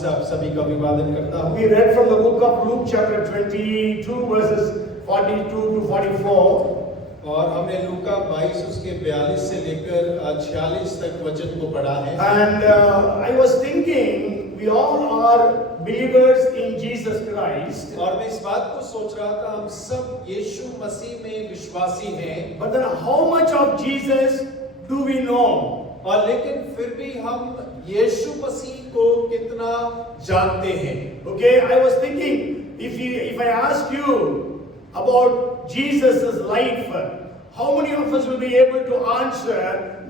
से आप सभी का अभिवादन करता हूँ। We read from the book of Luke chapter 22 verses 42 to 44. और हमने लूका 22 उसके 42 से लेकर 46 तक वचन को पढ़ा है। And I was thinking, we all are believers in Jesus Christ. और मैं इस बात को सोच रहा था, हम सब यीशु मसीह में विश्वासी हैं। But then how much of Jesus do we know? और लेकिन फिर भी हम यीशु मसीह को कितना जानते हैं? Okay, I was thinking, if I ask you about Jesus' life, how many of us will be able to answer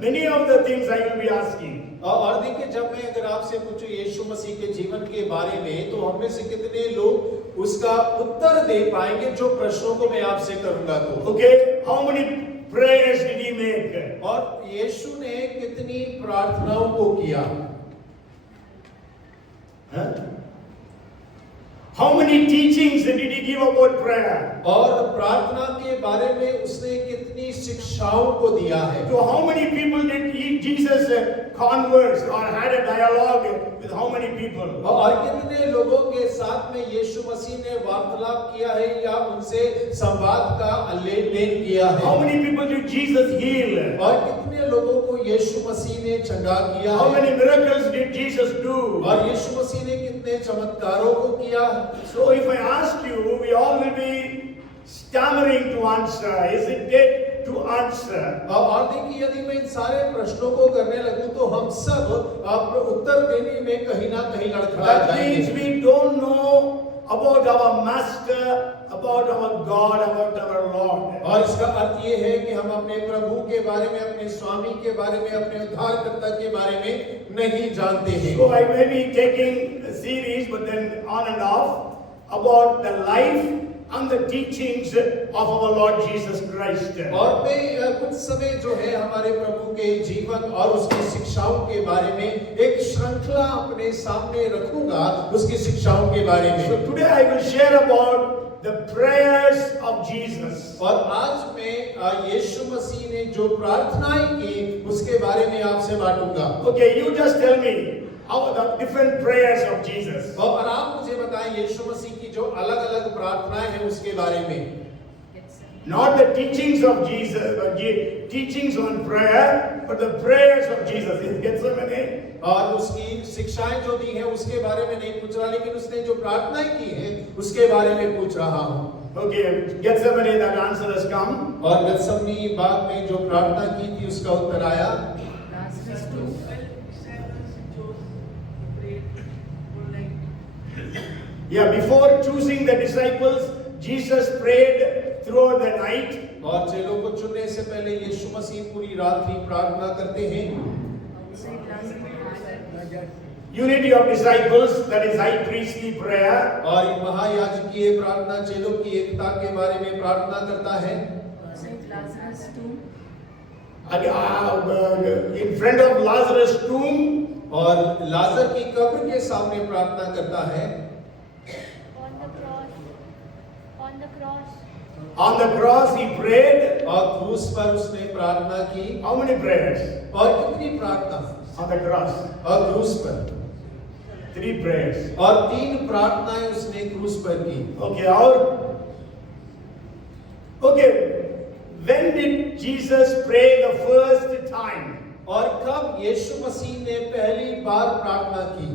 many of the things I will be asking? और देखिए, जब मैं अगर आपसे पूछूं यीशु मसीह के जीवन के बारे में, तो हम में से कितने लोग उसका उत्तर दे पाएंगे जो प्रश्नों को मैं आपसे करूंगा? तो Okay, how many prayers did he make? और यीशु ने कितनी प्रार्थनाओं को किया? Huh? How many teachings did he give about prayer? और प्रार्थना के बारे में उसने कितनी शिक्षाओं को दिया है? To how many people did Jesus converse or had a dialogue with how many people? और कितने लोगों के साथ में यीशु मसीह ने वार्तालाप किया है या उनसे संवाद का लेन-देन किया है? How many people did Jesus heal? और कितने लोगों को यीशु मसीह ने चंगा किया How है? many miracles did Jesus do? और यीशु मसीह ने कितने चमत्कारों को किया? So if I ask you, we all will be stammering to answer, hesitate to answer. और देखिए, यदि मैं इन सारे प्रश्नों को करने लगूं तो हम सब अपने उत्तर देने में कहीं ना कहीं लड़खड़ा That means जाएंगे। we don't know about our master, about our God, about our Lord. और इसका अर्थ ये है कि हम अपने प्रभु के बारे में, अपने स्वामी के बारे में, अपने उद्धारकर्ता के बारे में नहीं जानते हैं। So I may be taking a series, but then on and off, about the life and the teachings of our Lord Jesus Christ. और मैं कुछ समय जो है हमारे प्रभु के जीवन और उसकी शिक्षाओं के बारे में एक श्रृंखला अपने सामने रखूंगा, उसकी शिक्षाओं के बारे So में। today I will share about the prayers of Jesus. और आज मैं यीशु मसीह ने जो प्रार्थनाएं की उसके बारे में आपसे बांटूंगा। Okay, you just tell me how the different prayers of Jesus. और आप मुझे बताएं यीशु मसीह की जो अलग-अलग प्रार्थनाएं हैं उसके बारे में। Not the teachings of Jesus, but the teachings on prayer, but the prayers of Jesus. In Gethsemane. और उसकी शिक्षाएं जो दी हैं उसके बारे में नहीं पूछ रहा, लेकिन उसने जो प्रार्थनाएं की हैं उसके बारे में पूछ रहा हूं। Okay, Gethsemane, that answer has come. और गethsemane बाग में जो प्रार्थना की थी उसका उत्तर आया। Yeah, before choosing the disciples, Jesus prayed throughout the night. और चेलों को चुनने से पहले यीशु मसीह पूरी रात ही प्रार्थना करते हैं। Unity of disciples, that is high priestly prayer. और महायाजकीय प्रार्थना चेलों की एकता के बारे में प्रार्थना करता है। In front of Lazarus' tomb. और लाजर की कब्र के सामने प्रार्थना करता है। On the cross he prayed. और क्रूस पर उसने प्रार्थना की। How many prayers? और कितनी प्रार्थना? On the cross. और क्रूस पर 3 prayers. और 3 प्रार्थनाएं उसने क्रूस पर की। Okay, okay, when did Jesus pray the first time? और कब यीशु मसीह ने पहली बार प्रार्थना की?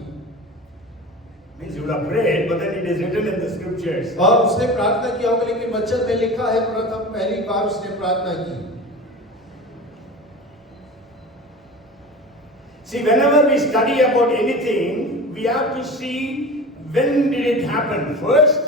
Means you would have prayed, but then it is written in the scriptures. और उसने प्रार्थना किया होगा, लेकिन वचन में लिखा है प्रथम पहली बार उसने प्रार्थना की। See, whenever we study about anything, we have to see when did it happen first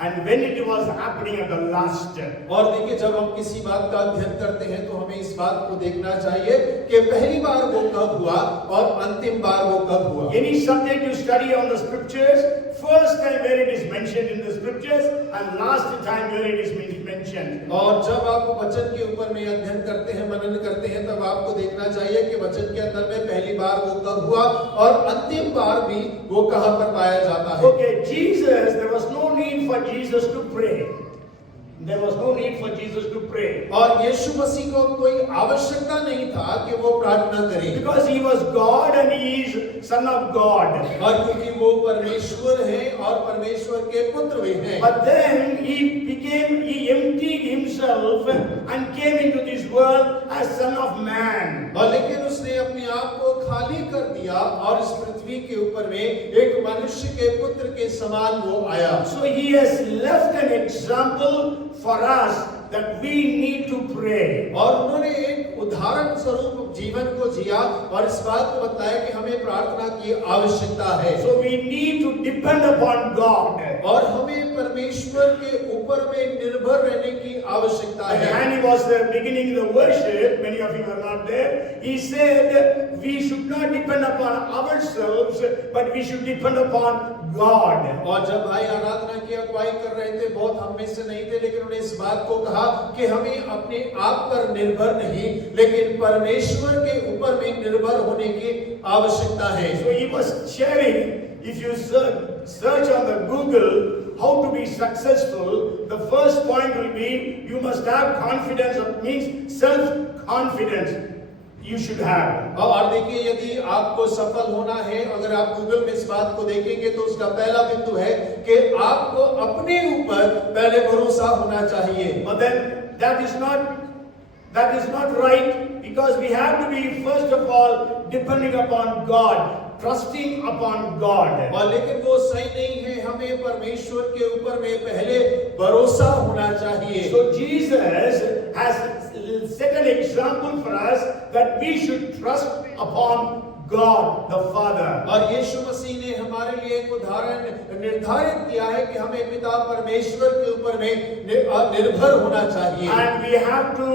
and when it was happening at the last. और देखिए, जब हम किसी बात का अध्ययन करते हैं तो हमें इस बात को देखना चाहिए कि पहली बार वो कब हुआ और अंतिम बार वो कब हुआ। Any subject you study on the scriptures, first time where it is mentioned in the scriptures and last time where it is mentioned. और जब आप वचन के ऊपर में अध्ययन करते हैं, मनन करते हैं, तब आपको देखना चाहिए कि वचन के अंदर में पहली बार वो कब हुआ और अंतिम बार भी वो कहां पर पाया जाता है। Okay, Jesus, there was no need for Jesus to pray. There was no need for Jesus to pray. और यीशु मसीह को कोई आवश्यकता नहीं था कि वो प्रार्थना करे, Because he was God and he is Son of God. और क्योंकि वो परमेश्वर है और परमेश्वर के पुत्र भी हैं। But then he emptied himself and came into this world as Son of Man. और लेकिन उसने अपने आप को खाली कर दिया और इस पृथ्वी के ऊपर में एक मनुष्य के पुत्र के समान वो आया। So he has left an example for us that we need to pray. और उन्होंने एक उदाहरण स्वरूप जीवन को जिया और इस बात को बताया कि हमें प्रार्थना की आवश्यकता है। So we need to depend upon God. और हमें परमेश्वर के ऊपर में निर्भर रहने की आवश्यकता है। And he was beginning the worship, many of you were not there. He said we should not depend upon ourselves, but we should depend upon God. और जब भाई आराधना की अगुवाई कर रहे थे, बहुत हम में से नहीं थे, लेकिन उन्होंने इस बात को कहा कि हमें अपने आप पर निर्भर नहीं, लेकिन परमेश्वर के ऊपर में निर्भर होने की आवश्यकता है। So he was sharing, if you search on the Google how to be successful, the first point will be you must have confidence. It means self-confidence you should have. और देखिए, यदि आपको सफल होना है, अगर आप गूगल में इस बात को देखेंगे तो उसका पहला बिंदु है कि आपको अपने ऊपर पहले भरोसा होना चाहिए। But then that is not right, because we have to be first of all depending upon God, trusting upon God. और लेकिन वो सही नहीं है, हमें परमेश्वर के ऊपर में पहले भरोसा होना चाहिए। So Jesus has set an example for us that we should trust upon God the Father. और यीशु मसीह ने हमारे लिए एक उदाहरण निर्धारित किया है कि हमें पिता परमेश्वर के ऊपर में निर्भर होना चाहिए। And we have to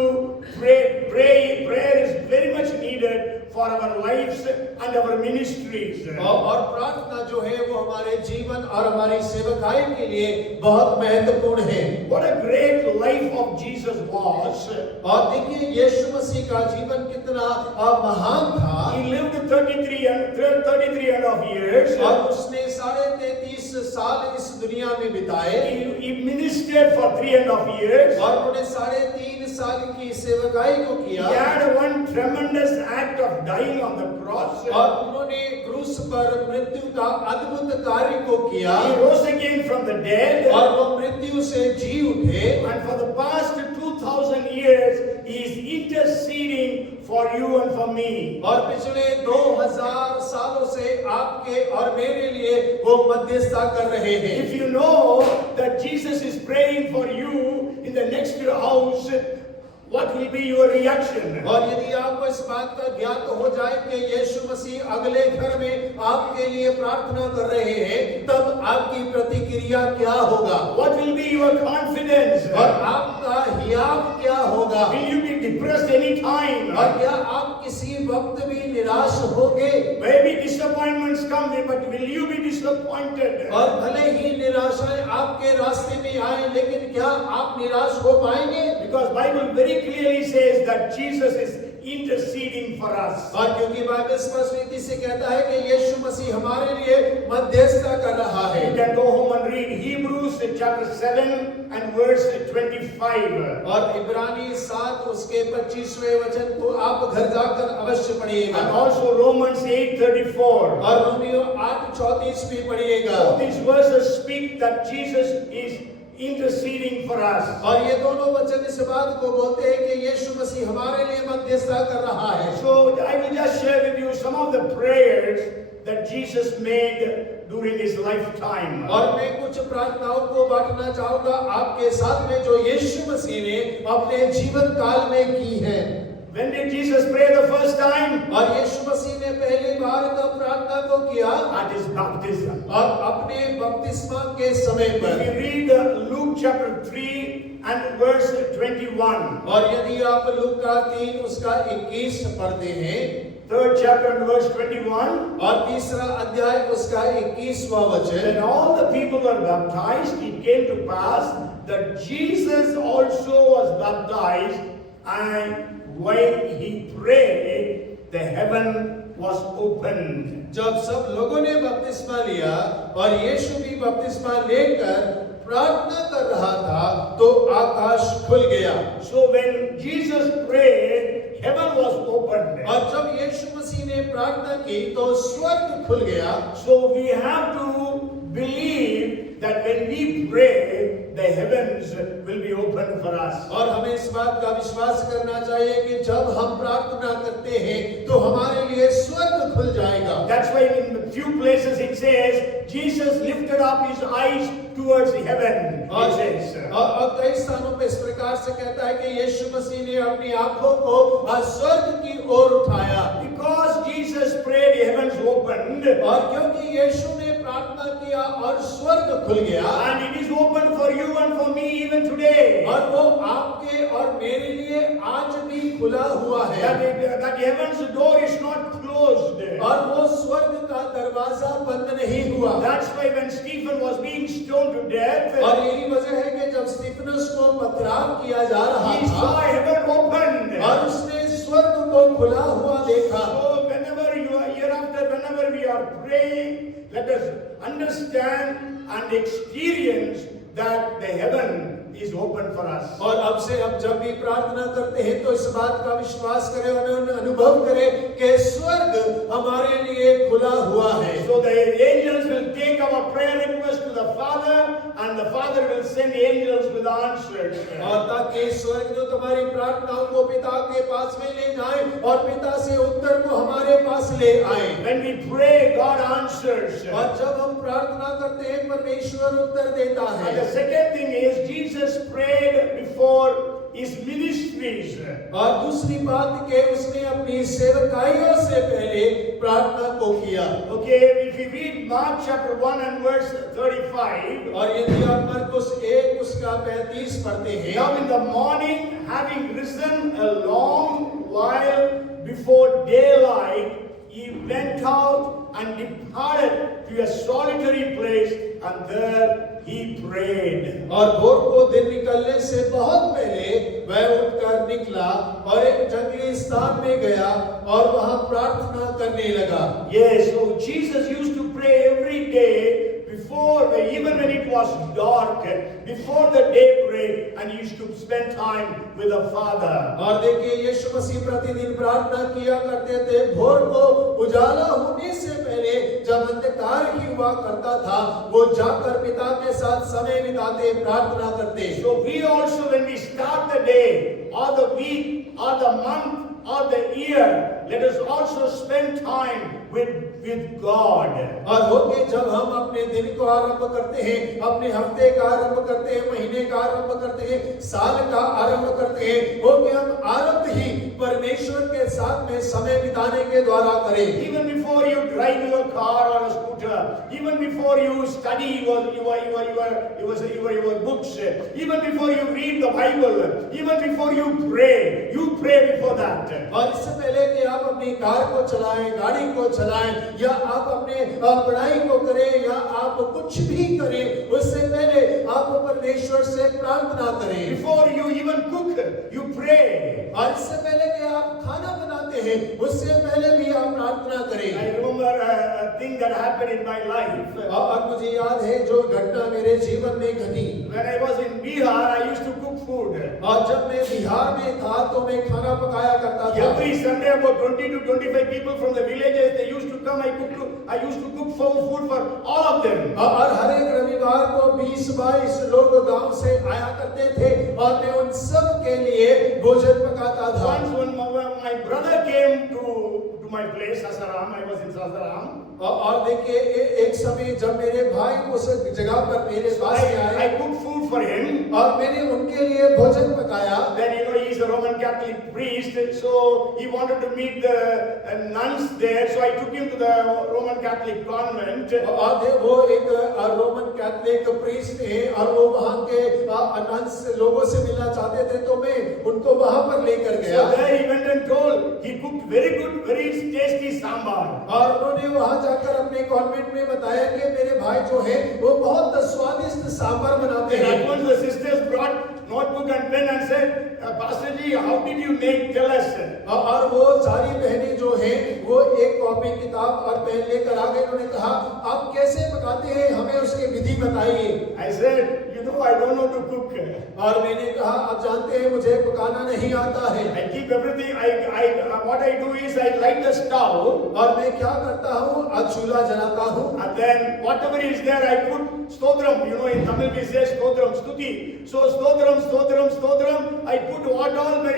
pray. Prayer is very much needed for our lives and our ministries. और प्रार्थना जो है वो हमारे जीवन और हमारी सेवकाई के लिए बहुत महत्वपूर्ण है। What a great life of Jesus was. और देखिए, यीशु मसीह का जीवन कितना महान था। He lived 33 and a half years. और उसने 33.5 साल इस दुनिया में बिताए। He ministered for 3.5 years. और उन्होंने 3.5 साल की सेवकाई को किया। He had one tremendous act of dying on the cross. और उन्होंने क्रूस पर मृत्यु का अद्भुत कार्य को किया। He rose again from the dead. और वो मृत्यु से जी उठे। And for the past 2000 years he is interceding for you and for me. और पिछले 2000 सालों से आपके और मेरे लिए वो मध्यस्थता कर रहे हैं। If you know that Jesus is praying for you in the next house, what will be your reaction? और यदि आपको इस बात का ज्ञात हो जाए कि यीशु मसीह अगले घर में आपके लिए प्रार्थना कर रहे हैं, तब आपकी प्रतिक्रिया क्या होगा? What will be your confidence? और आपका हियाव क्या होगा? Will you be depressed any time? और क्या आप किसी वक्त भी निराश होगे? Maybe disappointments come, but will you be disappointed? और भले ही निराशाएं आपके रास्ते में आए, लेकिन क्या आप निराश हो पाएंगे? Because Bible very clearly says that Jesus is interceding for us. और क्योंकि बाइबल स्पष्ट रीति से कहता है कि यीशु मसीह हमारे लिए मध्यस्थता कर रहा है। You can go home and read Hebrews chapter 7 and verse 25. और इब्रानी 7 उसके 25वें वचन को आप घर जाकर अवश्य पढ़िएगा। And also Romans 8:34. और रोमियो 8:34 भी पढ़िएगा। Both these verses speak that Jesus is interceding for us. और ये दोनों वचन इस बात को बोलते हैं कि यीशु मसीह हमारे लिए मध्यस्थता कर रहा है। So I will just share with you some of the prayers that Jesus made during his lifetime. और मैं कुछ प्रार्थनाओं को बांटना चाहूंगा आपके साथ में जो यीशु मसीह ने अपने जीवन काल में की है। When did Jesus pray the first time? और यीशु मसीह ने पहली बार कब प्रार्थना को किया? At his baptism. और अपने बपतिस्मा के समय If पर। you read Luke chapter 3 and verse 21. और यदि आप लूका 3 उसका 21 पढ़ते हैं, 3rd chapter and verse 21. और तीसरा अध्याय उसका 21वां वचन, When all the people were baptized, it came to pass that Jesus also was baptized, and when he prayed, the heaven was opened. जब सब लोगों ने बपतिस्मा लिया और यीशु भी बपतिस्मा लेकर प्रार्थना कर रहा था तो आकाश खुल गया। So when Jesus prayed, heaven was opened. और जब यीशु मसीह ने प्रार्थना की तो स्वर्ग खुल गया। So we have to believe that when we pray, the heavens will be opened for us. और हमें इस बात का विश्वास करना चाहिए कि जब हम प्रार्थना करते हैं तो हमारे लिए स्वर्ग खुल जाएगा। That's why in a few places it says Jesus lifted up his eyes towards heaven. और It says. और कई स्थानों पे इस प्रकार से कहता है कि यीशु मसीह ने अपनी आंखों को स्वर्ग की ओर उठाया। Because Jesus prayed, heavens opened. और क्योंकि यीशु ने प्रार्थना किया और स्वर्ग खुल गया। And it is open for you and for me even today. और वो आपके और मेरे लिए आज भी खुला हुआ है। That heaven's door is not closed. और वो स्वर्ग का दरवाजा बंद नहीं हुआ। That's why when Stephen was being stoned to death, और यही वजह है कि जब स्तिफनुस को पथराव किया जा रहा he saw था heaven opened. और उसने स्वर्ग को खुला हुआ देखा। So whenever you are hereafter, whenever we are praying, let us understand and experience that the heaven is open for us. और अब से हम जब भी प्रार्थना करते हैं तो इस बात का विश्वास करें और अनुभव करें कि स्वर्ग हमारे लिए खुला हुआ है। So the angels will take our prayer request to the Father, and the Father will send angels with answers. और ताकि स्वर्गदूत हमारी प्रार्थनाओं को पिता के पास में ले जाएं और पिता से उत्तर को हमारे पास ले आए। When we pray, God answers. और जब हम प्रार्थना करते हैं परमेश्वर उत्तर देता है। And the second thing is Jesus prayed before his ministries. और दूसरी बात कि उसने अपनी सेवकाइयों से पहले प्रार्थना को किया। Okay, if we read Mark chapter 1 and verse 35. और यदि आप मरकुस 1 उसका 35 पढ़ते हैं। Now in the morning, having risen a long while before daylight, he went out and departed to a solitary place, and there he prayed. और भोर को दिन निकलने से बहुत पहले वह उठकर निकला और एक जंगली स्थान में गया और वहां प्रार्थना करने लगा। Yes, so Jesus used to pray every day before, even when it was dark, before the daybreak, and he used to spend time with the Father. और देखिए यीशु मसीह प्रतिदिन प्रार्थना किया करते थे। भोर को उजाला होने से पहले जब अंधकार ही हुआ करता था वो जाकर पिता के साथ समय बिताते प्रार्थना करते। So we also, when we start the day or the week or the month or the year, let us also spend time with God. और हो के जब हम अपने दिन को आरंभ करते हैं, अपने हफ्ते का आरंभ करते हैं, महीने का आरंभ करते हैं, साल का आरंभ करते हैं, हो के हम आरंभ ही परमेश्वर के साथ में समय बिताने के द्वारा करें। Even before you drive your car or a scooter, even before you study your books, even before you read the Bible, even before you pray before that. और इससे पहले कि आप अपनी कार को चलाएं, गाड़ी को चलाएं, या आप अपने पढ़ाई को करें, या आप कुछ भी करें, उससे पहले आप परमेश्वर से प्रार्थना करें। Before you even cook, you pray. और इससे पहले कि आप खाना बनाते हैं, उससे पहले भी आप प्रार्थना करें। I remember a thing that happened in my life. और मुझे याद है जो घटना मेरे जीवन में घटी। When I was in Bihar, I used to cook food. और जब मैं बिहार में था तो मैं खाना पकाया करता था। Every Sunday, about 20 to 25 people from the villages, they used to come. I used to cook food for all of them. और हर एक रविवार को 20-22 लोग गांव से आया करते थे और मैं उन सब के लिए भोजन पकाता था। Once when my brother came to my place, Sasaram, I was in Sasaram. और देखिए एक समय जब मेरे भाई उस जगह पर मेरे पास आए, I cooked food for him. और मैंने उनके लिए भोजन पकाया। Then he is a Roman Catholic priest, so he wanted to meet the nuns there, so I took him to the Roman Catholic convent. और वो एक रोमन कैथोलिक प्रीस्ट है और वो वहाँ के नन्स लोगों से मिलना चाहते थे तो मैं उनको वहाँ पर लेकर गया। So there he went and told, he cooked very good, very tasty sambar. और उन्होंने वहाँ जाकर अपने कॉन्वेंट में बताया कि मेरे भाई जो है वो बहुत स्वादिष्ट सांभर बनाते हैं। And once the sisters brought notebook and pen and said, Pastor ji, how did you make? Tell us. और वो सारी बहनें जो हैं वो एक कॉपी किताब और पेन लेकर आ गए। उन्होंने कहा आप कैसे पकाते हैं, हमें उसकी विधि बताइए। I said, you no, I don't know to cook. और मैंने कहा आप जानते हैं मुझे पकाना नहीं आता है। I keep everything. What I do is I light the stove, और मैं क्या करता हूँ आज चूल्हा जलाता हूँ and then whatever is there, I put stotram. You know, in Tamil we say stotram, stuti. So stotram. I put what all my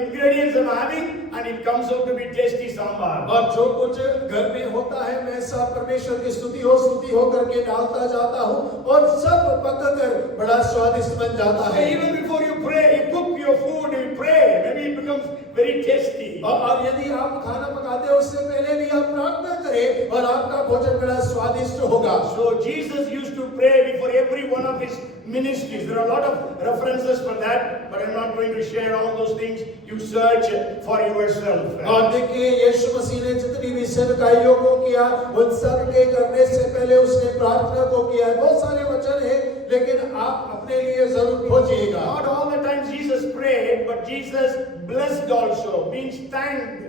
ingredients I'm having, and it comes out to be tasty sambar. और जो कुछ घर में होता है मैं सब परमेश्वर की स्तुति हो करके डालता जाता हूँ और सब पककर बड़ा स्वादिष्ट बन जाता So है। even before you pray, you cook your food, you pray, maybe it becomes very tasty. और यदि आप खाना पकाते हो उससे पहले भी आप प्रार्थना करें और आपका भोजन बड़ा स्वादिष्ट होगा। So Jesus used to pray before every one of his ministries. There are a lot of references for that, but I'm not going to share all those things. You search for yourself. और देखिए यीशु मसीह ने जितनी भी सेवकाइयों को किया उन सब के करने से पहले उसने प्रार्थना को किया। बहुत सारे वचन हैं लेकिन आप अपने लिए जरूर खोजिएगा। Not all the time Jesus prayed, but Jesus blessed also, means thanked.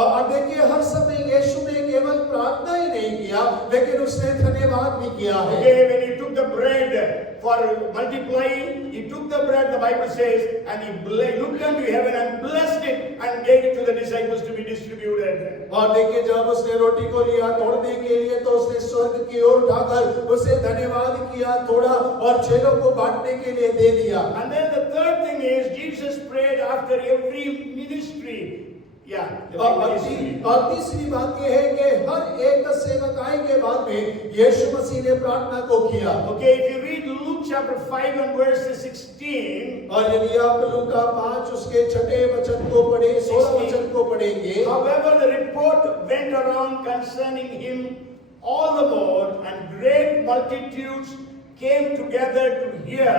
और देखिए हर समय यीशु ने केवल प्रार्थना ही नहीं किया लेकिन उसने धन्यवाद भी किया है। Okay, when he took the bread for multiplying, he took the bread, the Bible says, and he looked unto heaven and blessed it and gave it to the disciples to be distributed. और देखिए जब उसने रोटी को लिया तोड़ने के लिए तो उसने स्वर्ग की ओर उठाकर उसे धन्यवाद किया, तोड़ा और चेलों को बांटने के लिए दे दिया। And then the third thing is Jesus prayed after every ministry. और तीसरी बात यह है कि हर एक सेवकाई के बाद में यीशु मसीह ने प्रार्थना को किया। Okay, if you read Luke chapter 5 and verse 16, और यदि आप लूका 5 उसके 6 वचन को पढ़े 16 वचन को पढ़ेंगे। However, the report went around concerning him all the more, and great multitudes came together to hear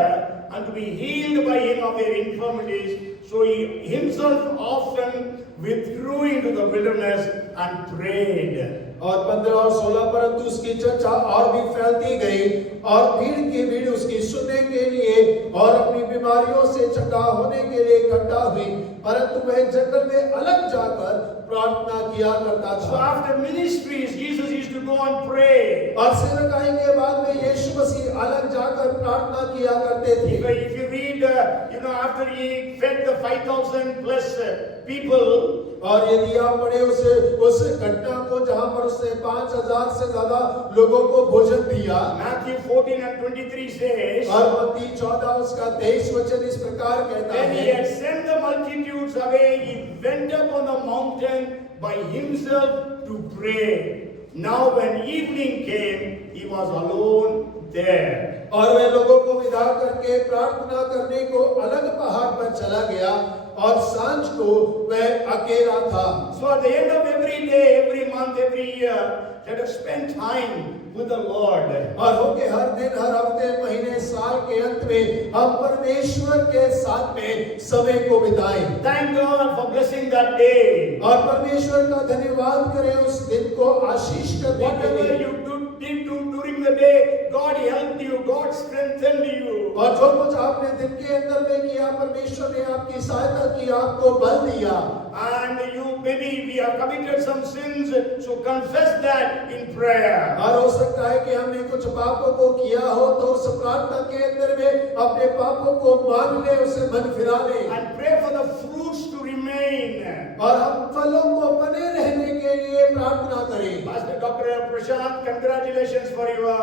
and to be healed by him of their infirmities. So he himself often withdrew into the wilderness and prayed. और 15 और 16 परंतु उसकी चर्चा और भी फैलती गई और भीड़ की भीड़ उसकी सुनने के लिए और अपनी बीमारियों से चंगा होने के लिए इकट्ठा हुई, परंतु वह जंगल में अलग जाकर प्रार्थना किया करता So था। after ministries, Jesus used to go and pray. और सेवकाई के बाद में यीशु मसीह अलग जाकर प्रार्थना किया करते थे। If you read, after he fed the 5,000 plus people, और यदि आप पढ़े उस घटना को जहां पर उसने 5,000 से ज्यादा लोगों को भोजन दिया। Matthew 14 and 23 says, और मत्ती 14 उसका 23 वचन इस प्रकार कहता when he है। had sent the multitudes away, he went up on the mountain by himself to pray. Now when evening came, he was alone there. और वह लोगों को विदा करके प्रार्थना करने को अलग पहाड़ पर चला गया और सांझ को वह अकेला था। So at the end of every day, every month, every year, let us spend time with the Lord. और हो के हर दिन हर हफ्ते महीने साल के अंत में हम परमेश्वर के साथ में समय को बिताएं। Thank God for blessing that day. और परमेश्वर का धन्यवाद करें उस दिन को आशीष करने के Whatever लिए। you did during the day, God helped you, God strengthened you. और जो कुछ आपने दिन के अंदर में किया परमेश्वर ने आपकी सहायता की, आपको बल दिया। And maybe we have committed some sins, so confess that in prayer. और हो सकता है कि हमने कुछ पापों को किया हो तो उस प्रार्थना के अंदर में अपने पापों को मान ले, उसे मन फिरा ले। And pray for the fruits to remain. और हम फलों को बने रहने के लिए प्रार्थना करें। Pastor Dr. Prashant, congratulations for your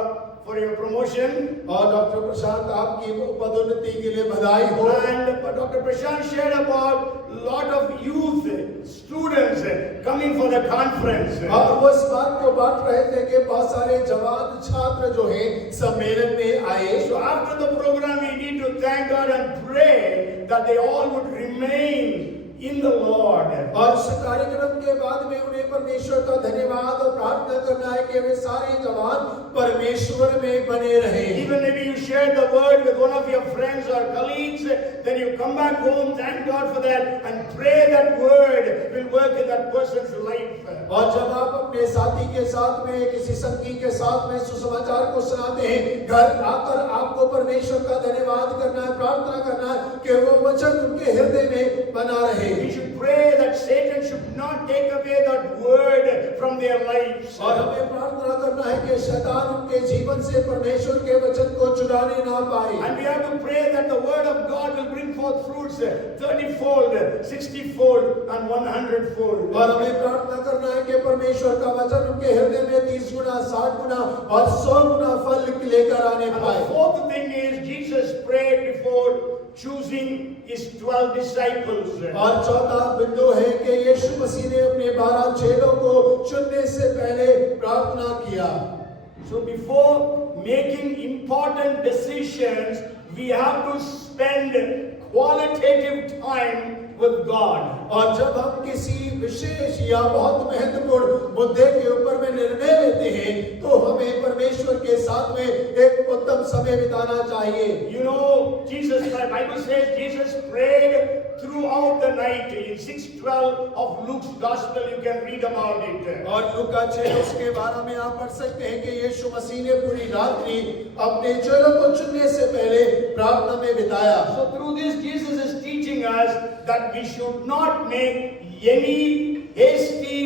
promotion. और डॉक्टर प्रशांत आपकी पदोन्नति के लिए बधाई हो। And Dr. Prashant shared about lot of youth students coming for the conference. और वो इस बात को बांट रहे थे कि बहुत सारे जवान छात्र जो हैं सम्मेलन में आए। So after the program, we need to thank God and pray that they all would remain in the Lord. और इस कार्यक्रम के बाद में उन्हें परमेश्वर का धन्यवाद और प्रार्थना करना है कि वे सारे जवान परमेश्वर में बने रहें। Even maybe you share the word with one of your friends or colleagues, then you come back home, thank God for that, and pray that word will work in that person's life. और जब आप अपने साथी के साथ में किसी संगी के साथ में सुसमाचार को सुनाते हैं, घर आकर आपको परमेश्वर का धन्यवाद करना है, प्रार्थना करना है कि वो वचन उनके हृदय में बना रहे। We should pray that Satan should not take away that word from their lives. और हमें प्रार्थना करना है कि शैतान उनके जीवन से परमेश्वर के वचन को चुराने ना पाए। And we have to pray that the word of God will bring forth fruits 30-fold, 60-fold and 100-fold. और हमें प्रार्थना करना है कि परमेश्वर का वचन उनके हृदय में 30 गुना, 60 गुना और 100 गुना फल लेकर आने And पाए। the fourth thing is Jesus prayed before choosing his 12 disciples. और चौथा बिंदु है कि यीशु मसीह ने अपने 12 चेलों को चुनने से पहले प्रार्थना किया। So before making important decisions, we have to spend qualitative time with God. और जब हम किसी विशेष या बहुत महत्वपूर्ण मुद्दे के ऊपर में निर्णय लेते हैं तो हमें परमेश्वर के साथ में एक उत्तम समय बिताना चाहिए। You know, the Bible says Jesus prayed throughout the night. In 6:12 of Luke's Gospel, you can read about it. और लूका 6 उसके 12 में आप पढ़ सकते हैं कि यीशु मसीह ने पूरी रात्रि अपने चेलों को चुनने से पहले प्रार्थना में बिताया। So through this, Jesus is teaching us that we should not make any hasty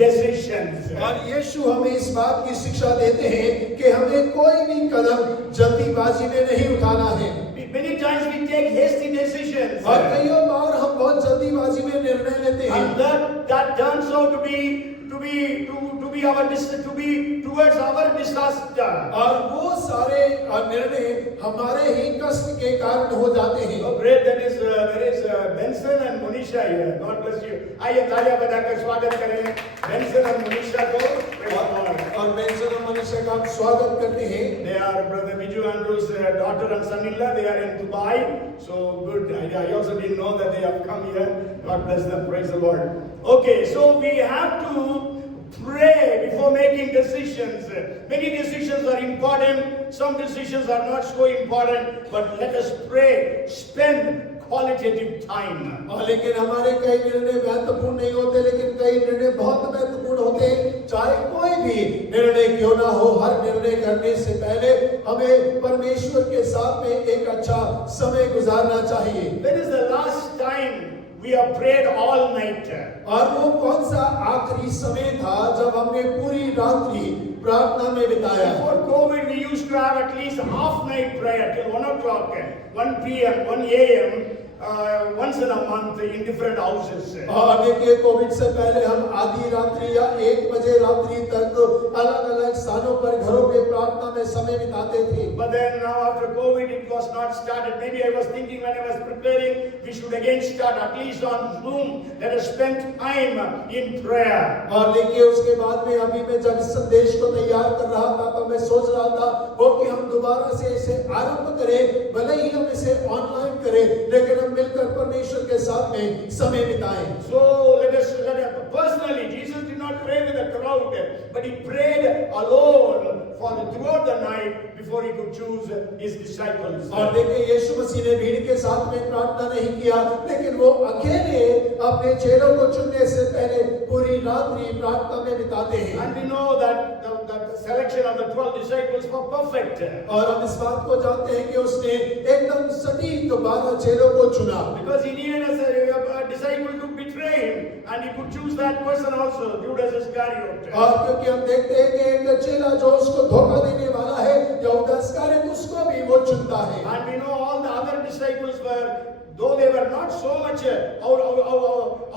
decisions. और यीशु हमें इस बात की शिक्षा देते हैं कि हमें कोई भी कदम जल्दीबाजी में नहीं उठाना है। Many times we take hasty decisions. और कई बार हम बहुत जल्दीबाजी में निर्णय लेते हैं। And that turns out to be towards our disaster. और वो सारे निर्णय हमारे ही कष्ट के कारण हो जाते हैं। Oh great, there is Benson and Monisha here. God bless you. आइए तालियां बजाकर स्वागत करें Benson and Monisha को। और बेंसन और मनीषा का स्वागत करते हैं। They are brother Viju Andrew's daughter and son-in-law. They are in Dubai. So good. I also didn't know that they have come here. God bless them. Praise the Lord. Okay, so we have to pray before making decisions. Many decisions are important. Some decisions are not so important. But let us pray. Spend qualitative time. लेकिन हमारे कई निर्णय महत्वपूर्ण नहीं होते, लेकिन कई निर्णय बहुत महत्वपूर्ण होते हैं। चाहे कोई भी निर्णय क्यों ना हो, हर निर्णय करने से पहले हमें परमेश्वर के साथ में एक अच्छा समय गुजारना चाहिए। When is the last time we have prayed all night? और वो कौन सा आखिरी समय था जब हमने पूरी रात्रि प्रार्थना में बिताया? Before COVID, we used to have at least half night prayer till 1 o'clock, 1 p.m., 1 a.m. Once in a month in different houses. और देखिए कोविड से पहले हम आधी रात्रि या 1 बजे रात्रि तक अलग-अलग स्थानों पर घरों में प्रार्थना में समय बिताते थे। But then now after COVID it was not started. Maybe I was thinking when I was preparing we should again start at least on Zoom. Let us spend time in prayer. और देखिए उसके बाद में अभी मैं जब इस संदेश को तैयार कर रहा था तो मैं सोच रहा था कि हम दोबारा से इसे आरंभ करें, भले ही हम इसे ऑनलाइन करें, लेकिन हम मिलकर परमेश्वर के साथ में समय बिताएं। So let us personally, Jesus did not pray with a crowd, but he prayed alone throughout the night before he could choose his disciples. और देखिए यीशु मसीह ने भीड़ के साथ में प्रार्थना नहीं किया, लेकिन वो अकेले अपने चेलों को चुनने से पहले पूरी रात्रि प्रार्थना में बिताते हैं। And we know that the selection of the 12 disciples was perfect. और हम इस बात को जानते हैं कि उसने एकदम सटीक 12 चेलों को चुना। Because he needed a disciple to betray him, and he could choose that person also, Judas Iscariot. और क्योंकि हम देखते हैं कि एक चेला जो उसको धोखा देने वाला है, यहूदा इस्करियोत, उसको भी वो चुनता है। And we know all the other disciples were, though they were not so much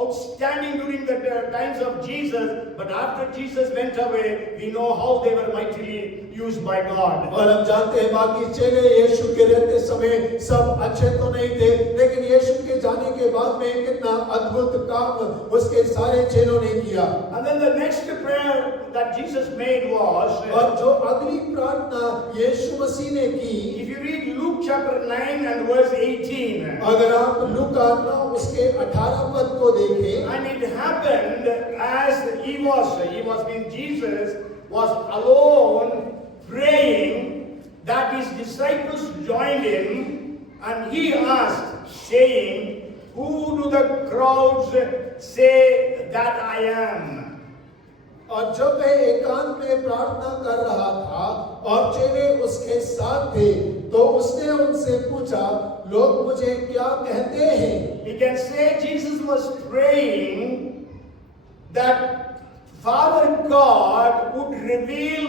outstanding during the times of Jesus, but after Jesus went away, we know how they were mightily used by God. और हम जानते हैं बाकी चेले यीशु के रहते समय सब अच्छे तो नहीं थे, लेकिन यीशु के जाने के बाद में कितना अद्भुत काम उसके सारे चेलों ने किया। And then the next prayer that Jesus made was, और जो अगली प्रार्थना यीशु मसीह ने की, if you read Luke chapter 9 and verse 18, अगर आप लूका 9 उसके 18 पद को देखें, and it happened as when Jesus was alone praying, that his disciples joined him, and he asked, saying, who do the crowds say that I am? और जब वह एकांत में प्रार्थना कर रहा था और चेले उसके साथ थे, तो उसने उनसे पूछा, लोग मुझे क्या कहते हैं? We can say Jesus was praying that Father God would reveal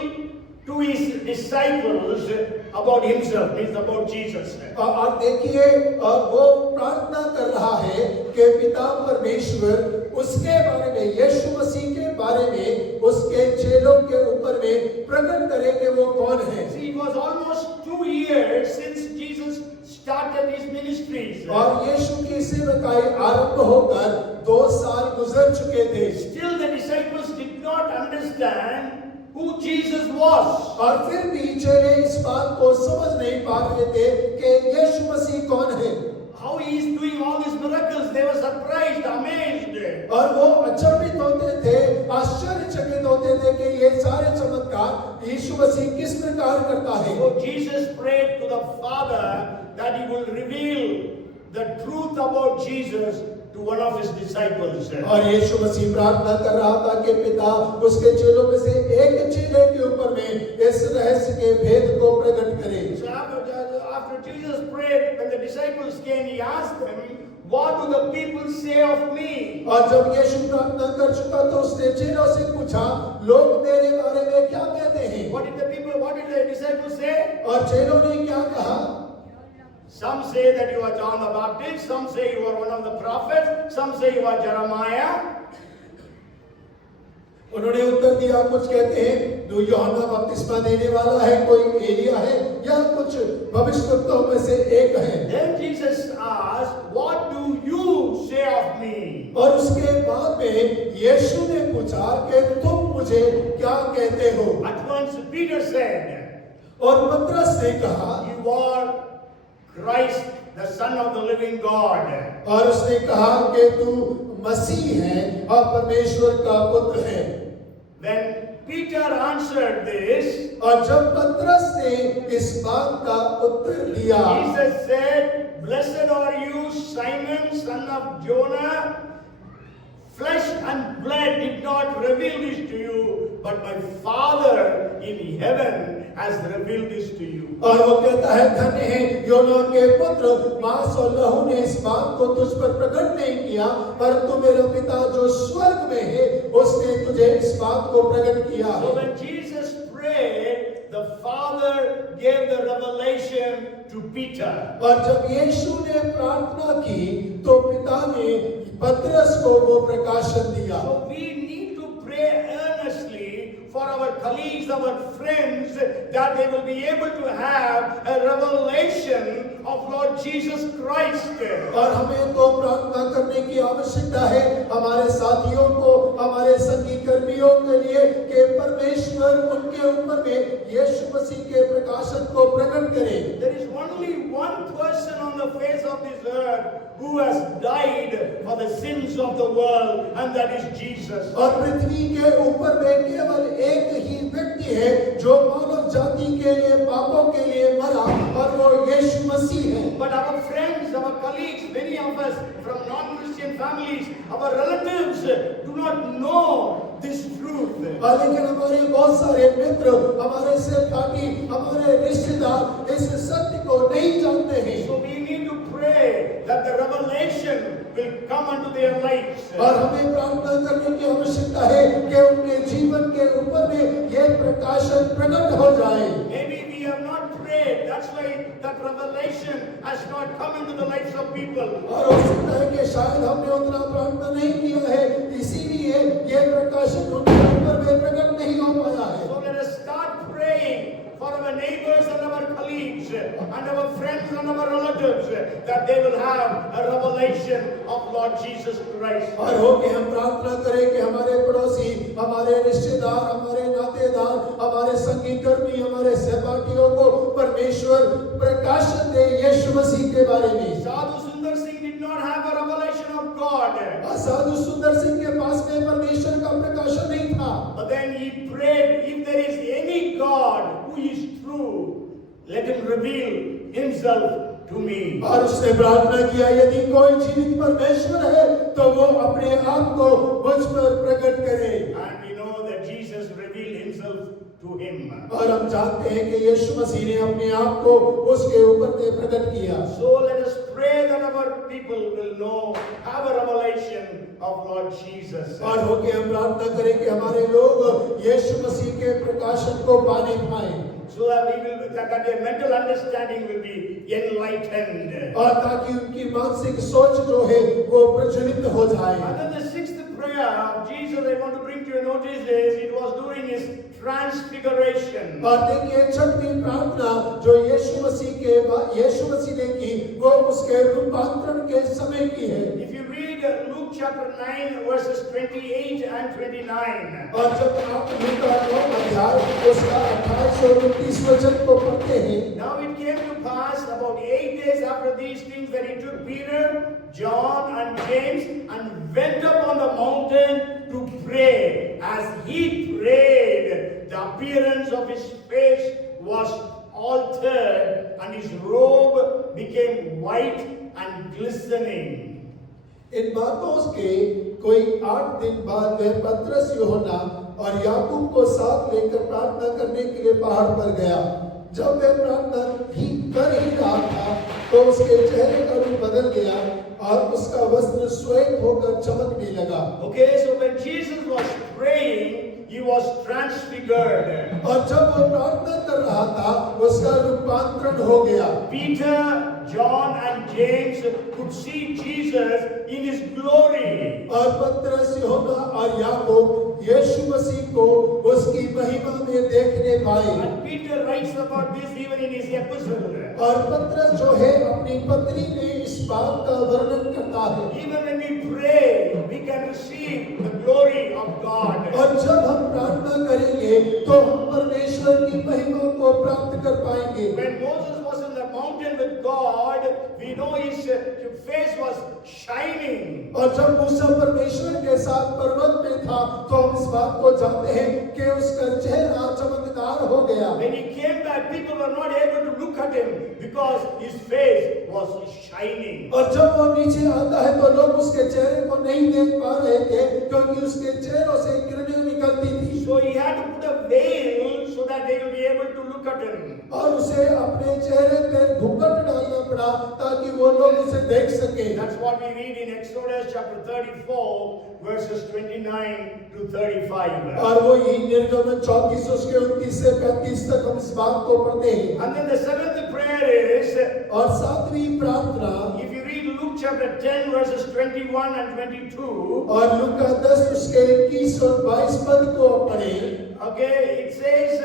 to his disciples about himself, means about Jesus. और देखिए वो प्रार्थना कर रहा है कि पिता परमेश्वर उसके बारे में, यीशु मसीह के बारे में, उसके चेलों के ऊपर में प्रकट करे कि वो कौन है। See, it was almost 2 years since Jesus started his ministries. और यीशु की सेवकाई आरंभ होकर 2 साल गुजर चुके थे। Still the disciples did not understand who Jesus was. और फिर भी चेले इस बात को समझ नहीं पा रहे थे कि यीशु मसीह कौन है। How he is doing all these miracles, they were surprised, amazed. और वो अचंभित होते थे, आश्चर्यचकित होते थे कि ये सारे चमत्कार यीशु मसीह किस प्रकार करता है। So Jesus prayed to the Father that he will reveal the truth about Jesus to one of his disciples. और यीशु मसीह प्रार्थना कर रहा था कि पिता उसके चेलों में से एक चेले के ऊपर में इस रहस्य के भेद को प्रकट करे। So after Jesus prayed, when the disciples came, he asked them, "What do the people say of me?" और जब यीशु प्रार्थना कर चुका तो उसने चेलों से पूछा, लोग मेरे बारे में क्या कहते हैं? What did the disciples say? और चेलों ने क्या कहा? Some say that you are John the Baptist, some say you are one of the prophets, some say you are Jeremiah. उन्होंने उत्तर दिया, कुछ कहते हैं जो यूहन्ना बपतिस्मा देने वाला है, कोई एलिया है या कुछ भविष्यवक्ताओं में से एक है। Then Jesus asked, "What do you say of me?" और उसके बाद में यीशु ने पूछा कि तुम मुझे क्या कहते हो? At once Peter said, और पतरस ने कहा, "You are Christ, the Son of the living God." और उसने कहा कि तू मसीह है और परमेश्वर का पुत्र है। When Peter answered this, और जब पतरस ने इस बात का उत्तर दिया, Jesus said, "Blessed are you, Simon, son of Jonah. Flesh and blood did not reveal this to you, but my Father in heaven has revealed this to you." और वो कहता है, धन्य है योना के पुत्र, मांस और लहू ने इस बात को तुझ पर प्रकट नहीं किया, परंतु मेरा पिता जो स्वर्ग में है उसने तुझे इस बात को प्रकट किया। So when Jesus prayed, the Father gave the revelation to Peter. और जब यीशु ने प्रार्थना की तो पिता ने पतरस को वो प्रकाशन दिया। So we need to pray earnestly for our colleagues, our friends, that they will be able to have a revelation of Lord Jesus Christ. और हमें तो प्रार्थना करने की आवश्यकता है हमारे साथियों को, हमारे संगी कर्मियों के लिए कि परमेश्वर उनके ऊपर में यीशु मसीह के प्रकाशन को प्रकट करे। There is only one person on the face of this earth who has died for the sins of the world, and that is Jesus. और पृथ्वी के ऊपर में केवल एक ही व्यक्ति है जो मानव जाति के लिए, पापों के लिए मरा, और वो यीशु मसीह है। But our friends, our colleagues, many of us from non-Christian families, our relatives do not know this truth. लेकिन हमारे बहुत सारे मित्र, हमारे सहपाठी, हमारे रिश्तेदार इस सत्य को नहीं जानते हैं। So we need to pray that the revelation will come unto their lives. और हमें प्रार्थना करने की आवश्यकता है कि उनके जीवन के ऊपर में ये प्रकाशन प्रकट हो जाए। Maybe we have not prayed, that's why that revelation has not come into the lives of people. और हो सकता है कि शायद हमने उतना प्रार्थना नहीं किया है, इसीलिए ये प्रकाशन उनके ऊपर में प्रकट नहीं हो पाया है। So let us start praying for our neighbors and our colleagues and our friends and our relatives, that they will have a revelation of Lord Jesus Christ. और हो कि हम प्रार्थना करें कि हमारे पड़ोसी, हमारे रिश्तेदार, हमारे नातेदार, हमारे संगी कर्मी, हमारे सहपाठियों को परमेश्वर प्रकाशन दे यीशु मसीह के बारे में। Sadhu Sundar Singh did not have a revelation of God. साधु सुंदर सिंह के पास में परमेश्वर का प्रकाशन नहीं था। But then he prayed, if there is any God who is true, let him reveal himself to me. और उसने प्रार्थना किया, यदि कोई जीवित परमेश्वर है तो वो अपने आप को मुझ पर प्रकट करे। And we know that Jesus revealed himself to him. और हम जानते हैं कि यीशु मसीह ने अपने आप को उसके ऊपर में प्रकट किया। So let us pray that our people will know, have a revelation of Lord Jesus. और होके हम प्रार्थना करें कि हमारे लोग यीशु मसीह के प्रकाशन को पाने पाए, So that that their mental understanding will be enlightened. और ताकि उनकी मानसिक सोच जो है वो प्रज्वलित हो जाए। And then the sixth prayer of Jesus I want to bring to your notice is it was during his transfiguration. और देखिए छठवीं प्रार्थना जो यीशु मसीह ने की वो उसके रूपांतरण के समय की है। If you read Luke chapter 9 verses 28 and 29. और जब आप लूका 9 अध्याय उसका 28 और 29 वचन को पढ़ते हैं, Now it came to pass about 8 days after these things that he took Peter, John and James and went up on the mountain to pray. As he prayed, the appearance of his face was altered and his robe became white and glistening. इन बातों के कोई 8 दिन बाद वह पतरस, यूहन्ना और याकूब को साथ लेकर प्रार्थना करने के लिए पहाड़ पर गया। जब वह प्रार्थना कर ही रहा था तो उसके चेहरे का रूप बदल गया और उसका वस्त्र श्वेत होकर चमकने लगा। Okay, so when Jesus was praying, he was transfigured. और जब वो प्रार्थना कर रहा था उसका रूपांतरण हो गया। Peter, John and James could see Jesus in his glory. और पतरस, यूहन्ना और याकूब यीशु मसीह को उसकी महिमा में देखने पाए। And Peter writes about this even in his epistle. और पतरस जो है अपनी पत्री में इस बात का वर्णन करता है। Even when we pray, we can receive the glory of God. और जब हम प्रार्थना करेंगे तो हम परमेश्वर की महिमा को प्राप्त कर पाएंगे। When Moses was in the mountain with God, we know his face was shining. और जब मूसा परमेश्वर के साथ पर्वत में था तो हम इस बात को जानते हैं कि उसका चेहरा चमकदार हो गया। When he came back, people were not able to look at him because his face was shining. और जब वो नीचे आता है तो लोग उसके चेहरे को नहीं देख पा रहे थे क्योंकि उसके चेहरों से किरणें निकलती थी। So he had to put a veil so that they will be able to look at him. और उसे अपने चेहरे पे घूंघट डालना पड़ा ताकि वो लोग उसे देख सके। That's what we read in Exodus chapter 34 verses 29 to 35. और वो ही निर्गमन 34 उसके 29 से 35 तक हम इस बात को पढ़ते हैं। And then the seventh prayer is, और सातवीं प्रार्थना, if you read Luke chapter 10 verses 21 and 22, और लूका 10 उसके 21 और 22 पद को पढ़ें। okay, it says,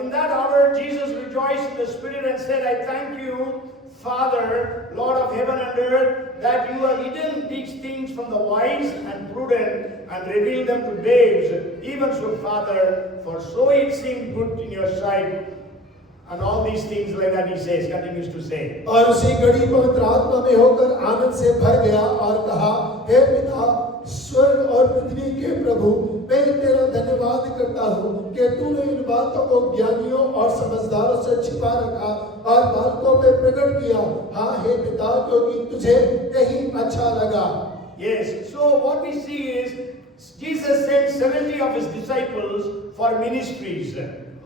in that hour Jesus rejoiced in the Spirit and said, I thank you, Father, Lord of heaven and earth, that you have hidden these things from the wise and prudent and revealed them to babes. Even so, Father, for so it seemed good in your sight. And all these things like that he says, continues to say. और उसी घड़ी पवित्र आत्मा में होकर आनंद से भर गया और कहा, हे पिता, स्वर्ग और पृथ्वी के प्रभु, मैं तेरा धन्यवाद करता हूँ कि तूने इन बातों को ज्ञानियों और समझदारों से छिपा रखा और बालकों में प्रकट किया। हाँ हे पिता, क्योंकि तुझे यही अच्छा लगा। Yes, so what we see is Jesus sent 70 of his disciples for ministries.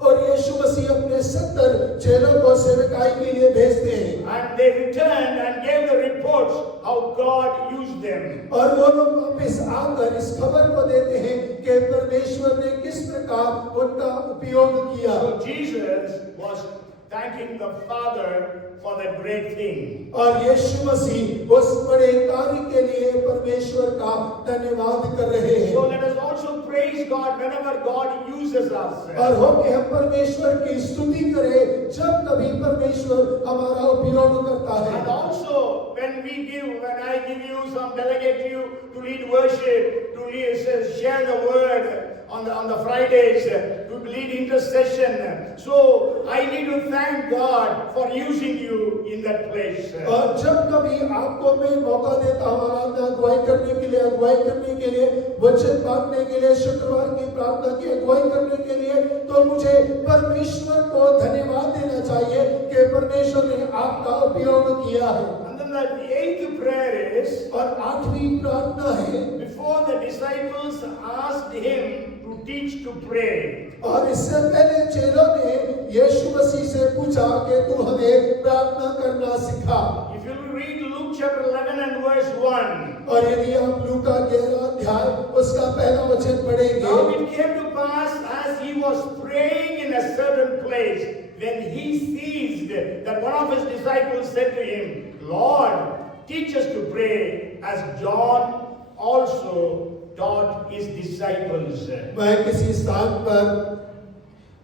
और यीशु मसीह अपने 70 चेलों को सेवकाई के लिए भेजते हैं। And they returned and gave the reports how God used them. और वो लोग वापस आकर इस खबर को देते हैं कि परमेश्वर ने किस प्रकार उनका उपयोग किया। So Jesus was thanking the Father for that great thing. और यीशु मसीह उस बड़े कार्य के लिए परमेश्वर का धन्यवाद कर रहे हैं। So let us also praise God whenever God uses us. और हो कि हम परमेश्वर की स्तुति करें जब कभी परमेश्वर हमारा उपयोग करता है। And also when I give you some delegate you to lead worship, to share the word on the Fridays, to lead intercession. So I need to thank God for using you in that place. और जब कभी आपको मैं मौका देता हूँ आराधना अगुवाई करने के लिए वचन बांटने के लिए शुक्रवार की प्रार्थना की अगुवाई करने के लिए, तो मुझे परमेश्वर को धन्यवाद देना चाहिए कि परमेश्वर ने आपका उपयोग किया है। And then the eighth prayer is, और आठवीं प्रार्थना है, before the disciples asked him to teach to pray. और इससे पहले चेलों ने यीशु मसीह से पूछा कि तू हमें प्रार्थना करना सिखा। If you read Luke chapter 11 and verse 1. और यदि आप लूका 11 अध्याय उसका पहला वचन पढ़ेंगे, Now it came to pass as he was praying in a certain place, when he ceased, that one of his disciples said to him, Lord, teach us to pray, as John also taught his disciples. मैं किसी स्थान पर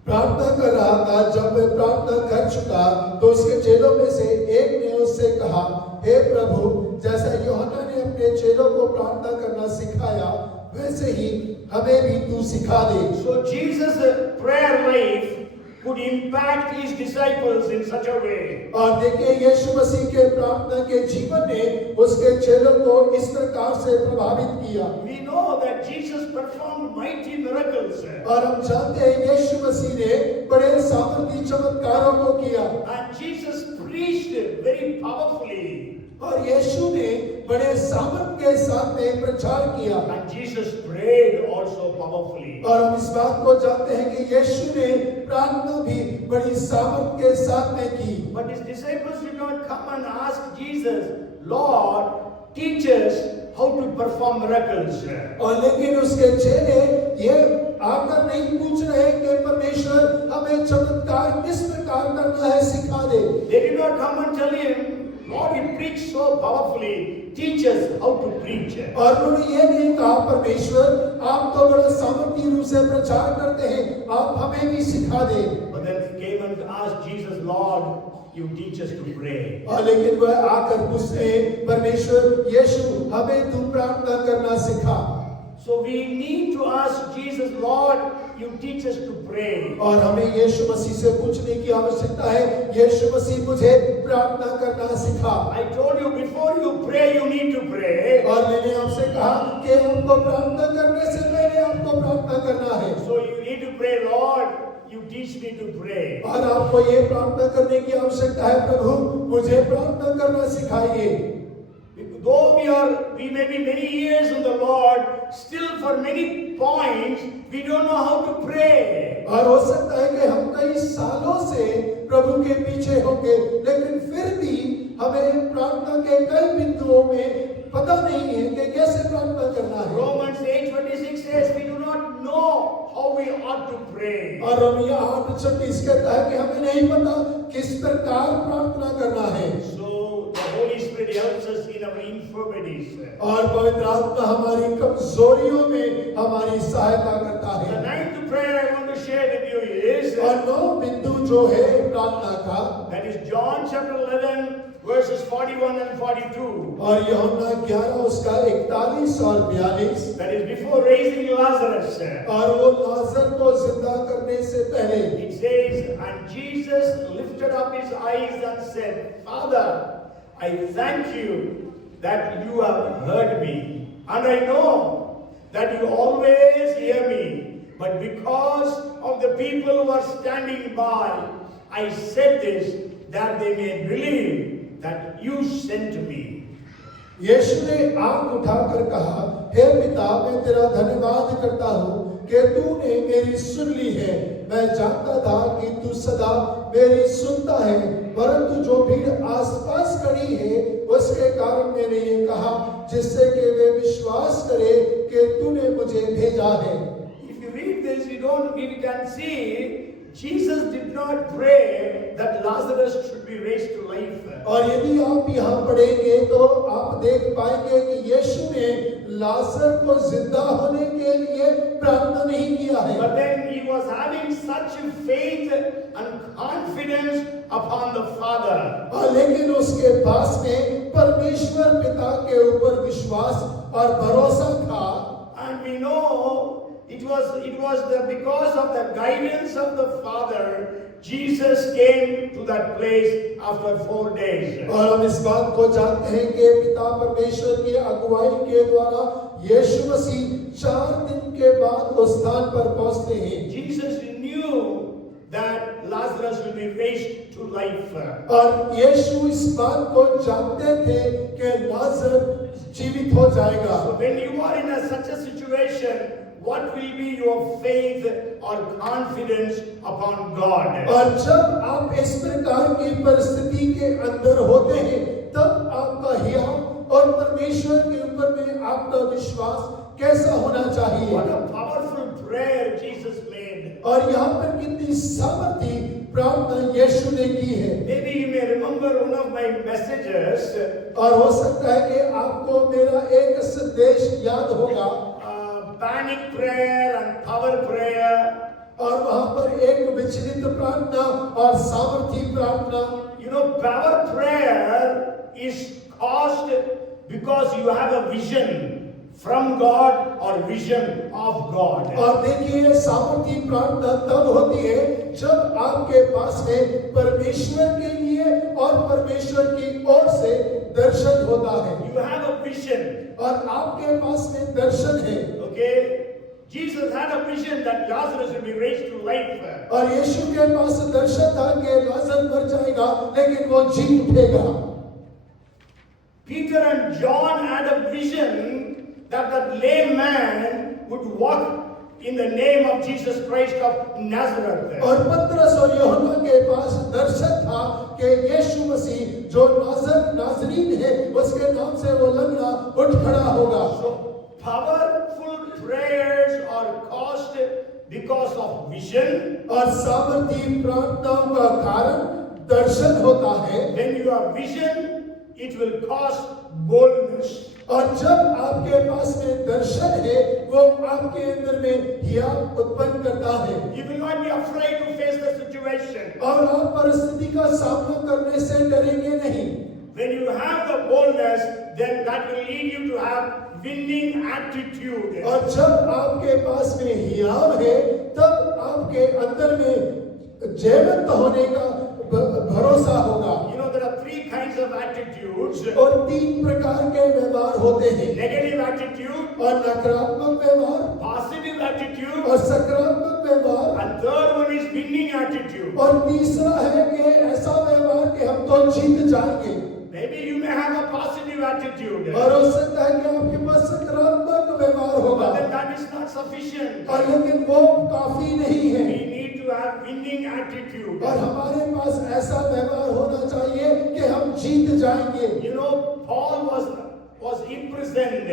प्रार्थना कर रहा था। जब मैं प्रार्थना कर चुका तो उसके चेलों में से एक ने उससे कहा, हे प्रभु, जैसा यूहन्ना ने अपने चेलों को प्रार्थना करना सिखाया, वैसे ही हमें भी तू सिखा दे। So Jesus' prayer life could impact his disciples in such a way. और देखिए यीशु मसीह के प्रार्थना के जीवन ने उसके चेलों को इस प्रकार से प्रभावित किया। We know that Jesus performed mighty miracles. और हम जानते हैं यीशु मसीह ने बड़े सामर्थी चमत्कारों को किया। And Jesus preached very powerfully. और यीशु ने बड़े सामर्थ के साथ में प्रचार किया। And Jesus prayed also powerfully. और हम इस बात को जानते हैं कि यीशु ने प्रार्थना भी बड़ी सामर्थ के साथ में की। But his disciples did not come and ask Jesus, Lord, teach us how to perform miracles. और लेकिन उसके चेले ये आकर नहीं पूछ रहे कि परमेश्वर हमें चमत्कार किस प्रकार करना है सिखा दे। They did not come and tell him, Lord, you preach so powerfully, teach us how to preach. और उन्होंने ये नहीं कहा, परमेश्वर आप तो बड़ा सामर्थी रूप से प्रचार करते हैं, आप हमें भी सिखा दे। But then they came and asked Jesus, Lord, you teach us to pray. और लेकिन वह आकर पूछते हैं, परमेश्वर यीशु हमें तू प्रार्थना करना सिखा। So we need to ask Jesus, Lord, you teach us to pray. और हमें यीशु मसीह से पूछने की आवश्यकता है, यीशु मसीह मुझे प्रार्थना करना सिखा। I told you before you pray, you need to pray. और मैंने आपसे कहा कि हमको प्रार्थना करने से पहले आपको प्रार्थना करना है। So you need to pray, Lord, you teach me to pray. और आपको ये प्रार्थना करने की आवश्यकता है, प्रभु मुझे प्रार्थना करना सिखाइए। Though we may be many years in the Lord, still for many points we don't know how to pray. और हो सकता है कि हम कई सालों से प्रभु के पीछे होंगे, लेकिन फिर भी हमें प्रार्थना के कई बिंदुओं में पता नहीं है कि कैसे प्रार्थना करना है। Romans 8:26 says we do not know how we ought to pray. और रोमियो 8:36 कहता है कि हमें नहीं पता किस प्रकार प्रार्थना करना है। So the Holy Spirit helps us in our infirmities. और पवित्र आत्मा हमारी कमजोरियों में हमारी सहायता करता The है। ninth prayer I want to share with you is और 9 बिंदु जो है प्रार्थना का, that is John chapter 11 verses 41 and 42. और यूहन्ना 11 उसका 41 और 42, That is before raising Lazarus. और वो लाजर को जिंदा करने से पहले It says, and Jesus lifted up his eyes and said, Father, I thank you that you have heard me, and I know that you always hear me, but because of the people who are standing by, I said this, that they may believe that you sent me. यीशु ने आंख उठाकर कहा, हे पिता, मैं तेरा धन्यवाद करता हूँ कि तूने मेरी सुन ली है। मैं जानता था कि तू सदा मेरी सुनता है, परंतु जो भीड़ आसपास खड़ी है उसके कारण मैंने ये कहा, जिससे कि वे विश्वास करें कि तूने मुझे भेजा है। If you read this, we can see Jesus did not pray that Lazarus should be raised to life. और यदि आप यहाँ पढ़ेंगे तो आप देख पाएंगे कि यीशु ने लाजर को जिंदा होने के लिए प्रार्थना नहीं किया है। But then he was having such faith and confidence upon the Father. और लेकिन उसके पास में परमेश्वर पिता के ऊपर विश्वास और भरोसा था। And we know it was because of the guidance of the Father, Jesus came to that place after 4 days. और हम इस बात को जानते हैं कि पिता परमेश्वर की अगुवाई के द्वारा यीशु मसीह 4 दिन के बाद उस स्थान पर पहुंचते हैं। Jesus knew that Lazarus will be raised to life. और यीशु इस बात को जानते थे कि लाजर जीवित हो जाएगा। So when you are in such a situation, what will be your faith or confidence upon God? और जब आप इस प्रकार की परिस्थिति के अंदर होते हैं तब आपका हियाव और परमेश्वर के ऊपर में आपका विश्वास कैसा होना चाहिए। What a powerful prayer Jesus made. और यहाँ पर कितनी सामर्थी प्रार्थना यीशु ने की है। Maybe you may remember one of my messages. और हो सकता है कि आपको मेरा एक संदेश याद होगा, Panic prayer and power prayer. और वहां पर एक विचलित प्रार्थना और सामर्थी प्रार्थना। You know, power prayer is caused because you have a vision from God or vision of God. और देखिए, सामर्थी प्रार्थना तब होती है जब आपके पास में परमेश्वर के लिए और परमेश्वर की ओर से दर्शन होता है। You have a vision. और आपके पास में दर्शन है। Okay? Jesus had a vision that Lazarus will be raised to life. और यीशु के पास दर्शन था कि लाजर मर जाएगा लेकिन वो जी उठेगा। Peter and John had a vision that that lame man would walk in the name of Jesus Christ of Nazareth. और पतरस और यूहन्ना के पास दर्शन था कि यीशु मसीह जो नाज़रीन है उसके नाम से वो लंगड़ा उठ खड़ा होगा। So powerful prayers are caused because of vision. और सामर्थी प्रार्थनाओं का कारण दर्शन होता है। When you have vision, it will cause boldness. और जब आपके पास में दर्शन है वो आपके अंदर में हियाव उत्पन्न करता है। You will not be afraid to face the situation. और आप परिस्थिति का सामना करने से डरेंगे नहीं। When you have the boldness, then that will lead you to have winning attitude. और जब आपके पास में हियाव है तब आपके अंदर में जयवंत होने का भरोसा होगा। You know, there are three kinds of attitudes. और तीन प्रकार के व्यवहार होते हैं, Negative attitude, और नकारात्मक व्यवहार positive attitude, और सकारात्मक व्यवहार, and third one is winning attitude. और तीसरा है कि ऐसा व्यवहार कि हम तो जीत जाएंगे। Maybe you may have a positive attitude, और हो सकता है कि आपके पास सकारात्मक व्यवहार होगा, but then that is not sufficient. और लेकिन वो काफी नहीं है। We need to have winning attitude. और हमारे पास ऐसा व्यवहार होना चाहिए कि हम जीत जाएंगे। You know, Paul was imprisoned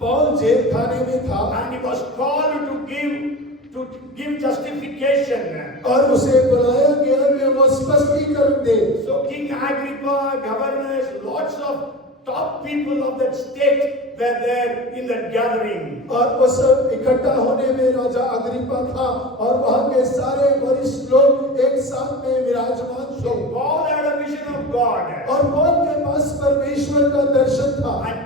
Paul जेल खाने में था and he was called to give justification. और उसे बुलाया गया कि वो स्पष्टीकरण दे। So King Agrippa, governors, lots of top people of that state were there in that gathering. और उस इकट्ठा होने में राजा अग्रिप्पा था और वहाँ के सारे वरिष्ठ लोग एक साथ में विराजमान So थे। Paul had a vision of God. और पौल के पास परमेश्वर का दर्शन था And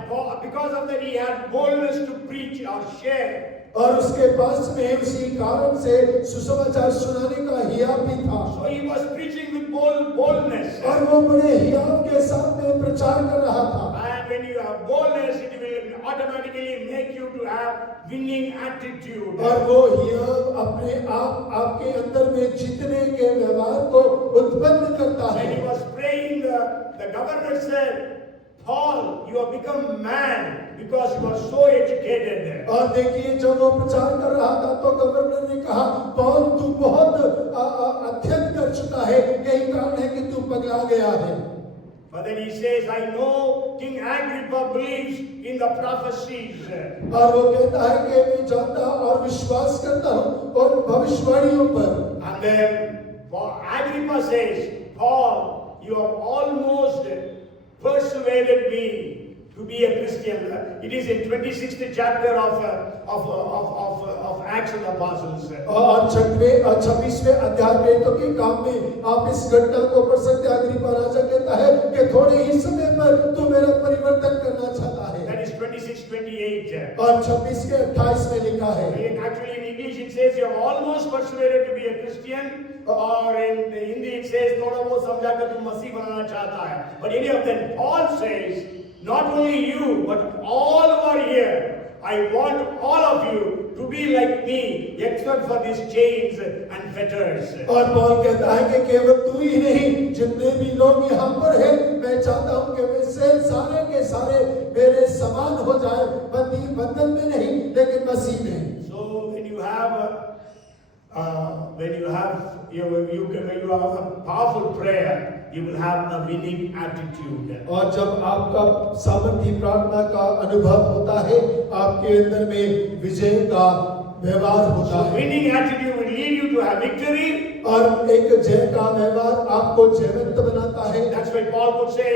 because of that he had boldness to preach or share. और उसके पास में उसी कारण से सुसमाचार सुनाने का हियाव भी था। So he was preaching with boldness. और वो बड़े हियाव के साथ में प्रचार कर रहा था। And when you have boldness, it will automatically make you to have winning attitude. और वो हियाव अपने आप आपके अंदर में जीतने के व्यवहार को उत्पन्न करता When है। he was praying, the governor said, Paul, you have become man because you are so educated. और देखिए जब वो प्रचार कर रहा था तो गवर्नर ने कहा, पौल तू बहुत अध्ययन कर चुका है, यही कारण है कि तू पगला गया है। But then he says, I know King Agrippa believes in the prophecies. और वो कहता है कि मैं जानता और विश्वास करता हूँ और भविष्यवाणियों पर। And then Agrippa says, Paul, you have almost persuaded me to be a Christian. It is in 26th chapter of Acts of the Apostles. और 26वें अध्याय प्रेरितों के काम में आप इस घटना को पढ़ सकते हैं। अग्रिप्पा राजा कहता है कि थोड़े ही समय पर तू मेरा परिवर्तन करना चाहता है। That is 26:28. और 26 के 28 में लिखा है। Actually in English it says you have almost persuaded to be a Christian, or in Hindi it says थोड़ा बहुत समझा कर तू मसीह बनाना चाहता है। But any of them, Paul says, not only you but all who are here, I want all of you to be like me, except for these chains and fetters. और पौल कहता है कि केवल तू ही नहीं, जितने भी लोग यहाँ पर हैं, मैं चाहता हूँ कि वे सारे के सारे मेरे समान हो जाए, बंधन में नहीं लेकिन मसीह में। So when you have a powerful prayer, you will have a winning attitude. और जब आपका सामर्थी प्रार्थना का अनुभव होता है, आपके अंदर में विजय का व्यवहार होता So है। winning attitude will lead you to have victory. और एक जय का व्यवहार आपको जयवंत बनाता है। That's why Paul could say,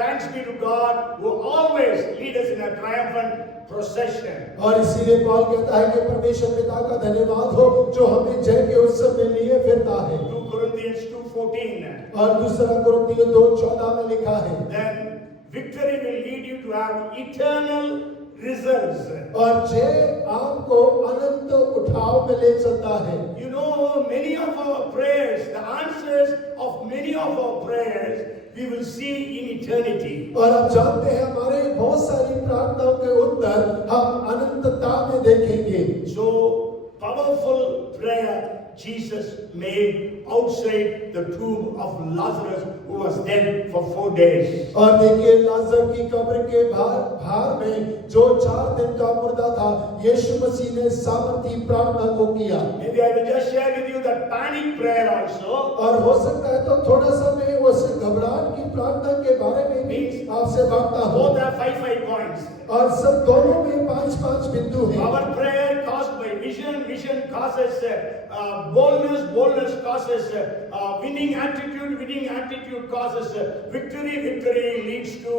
thanks be to God who always lead us in a triumphant procession. और इसीलिए पौल कहता है कि परमेश्वर पिता का धन्यवाद हो जो हमें जय के उत्सव में लिए फिरता है। 2 Corinthians 2:14. और दूसरा कुरिन्थियों 2:14 में लिखा है, Then victory will lead you to have eternal results. और जय आपको अनंत उठाव में ले चलता है। You know, many of our prayers, the answers of many of our prayers, we will see in eternity. और आप जानते हैं हमारे बहुत सारी प्रार्थनाओं के उत्तर हम अनंतता में देखेंगे। So, powerful prayer Jesus made outside the tomb of Lazarus, who was dead for 4 days. और देखिए लाजर की कब्र के भार में जो 4 दिन का मुर्दा था, यीशु मसीह ने सामर्थी प्रार्थना को किया। Maybe I will just share with you that panic prayer also. और हो सकता है तो थोड़ा सा मैं उस घबराहट की प्रार्थना के बारे में भी आपसे बांटता हूँ। Both have 5 points. और सब दोनों में 5 बिंदु हैं। Our prayer caused by vision causes boldness causes winning attitude causes victory leads to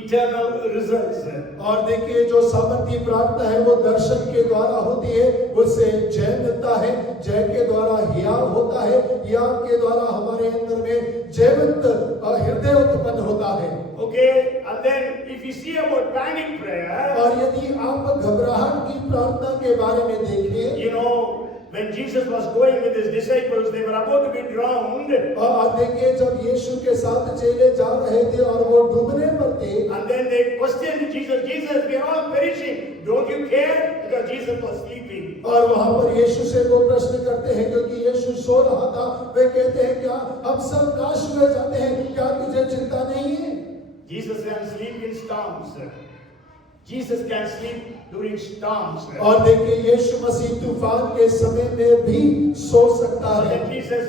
eternal results. और देखिए जो सामर्थी प्रार्थना है वो दर्शन के द्वारा होती है, उससे जय मिलता है, जय के द्वारा हियाव होता है, हियाव के द्वारा हमारे अंदर में जयवंत हृदय उत्पन्न होता है। Okay, and then if you see about panic prayer, और यदि आप घबराहट की प्रार्थना के बारे में देखें, you know, when Jesus was going with his disciples, they were about to be drowned. और देखिए जब यीशु के साथ चेले जा रहे थे और वो डूबने पर थे, And then they questioned Jesus, we are all perishing. Don't you care? Because Jesus was sleeping. और वहां पर यीशु से वो प्रश्न करते हैं क्योंकि यीशु सो रहा था। वे कहते हैं क्या हम सब नाश हुए जाते हैं, क्या तुझे चिंता नहीं है? Jesus can sleep in storms. Jesus can sleep during storms. और देखिए यीशु मसीह तूफान के समय में भी सो सकता And है। then Jesus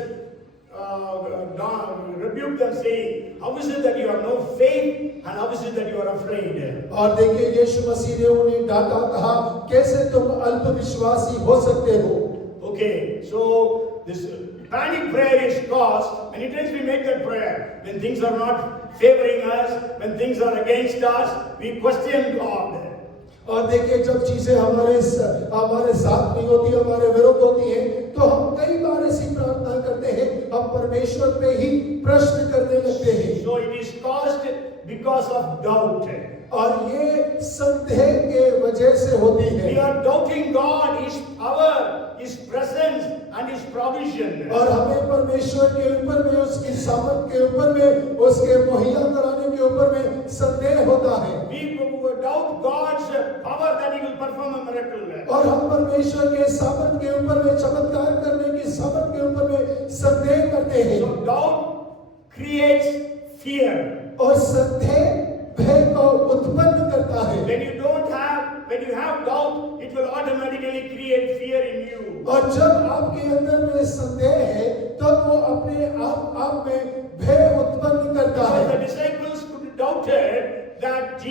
rebuked them, saying, how is it that you have no faith, and how is it that you are afraid? और देखिए यीशु मसीह ने उन्हें डांटा, कहा कैसे तुम अल्पविश्वासी हो सकते हो? Okay, so this panic prayer is caused many times we make that prayer when things are not favoring us, when things are against us, we question God. और देखिए जब चीजें हमारे साथ नहीं होती, हमारे विरुद्ध होती हैं, तो हम कई बार ऐसी प्रार्थना करते हैं, हम परमेश्वर पे ही प्रश्न करने लगते हैं। So it is caused because of doubt. और ये संदेह के वजह से होती है। We are doubting God, His power, His presence, and His provision. और हमें परमेश्वर के ऊपर में, उसकी सामर्थ के ऊपर में, उसके मुहैया कराने के ऊपर में संदेह होता है। We doubt God's power that He will perform a miracle. और हम परमेश्वर के सामर्थ के ऊपर में, चमत्कार करने की सामर्थ के ऊपर में संदेह करते हैं। So doubt creates fear. और संदेह भय को उत्पन्न करता है। When you have doubt, it will automatically create fear in you. और जब आपके अंदर में संदेह है, तब वो अपने आप में भय उत्पन्न करता है। The disciples doubted that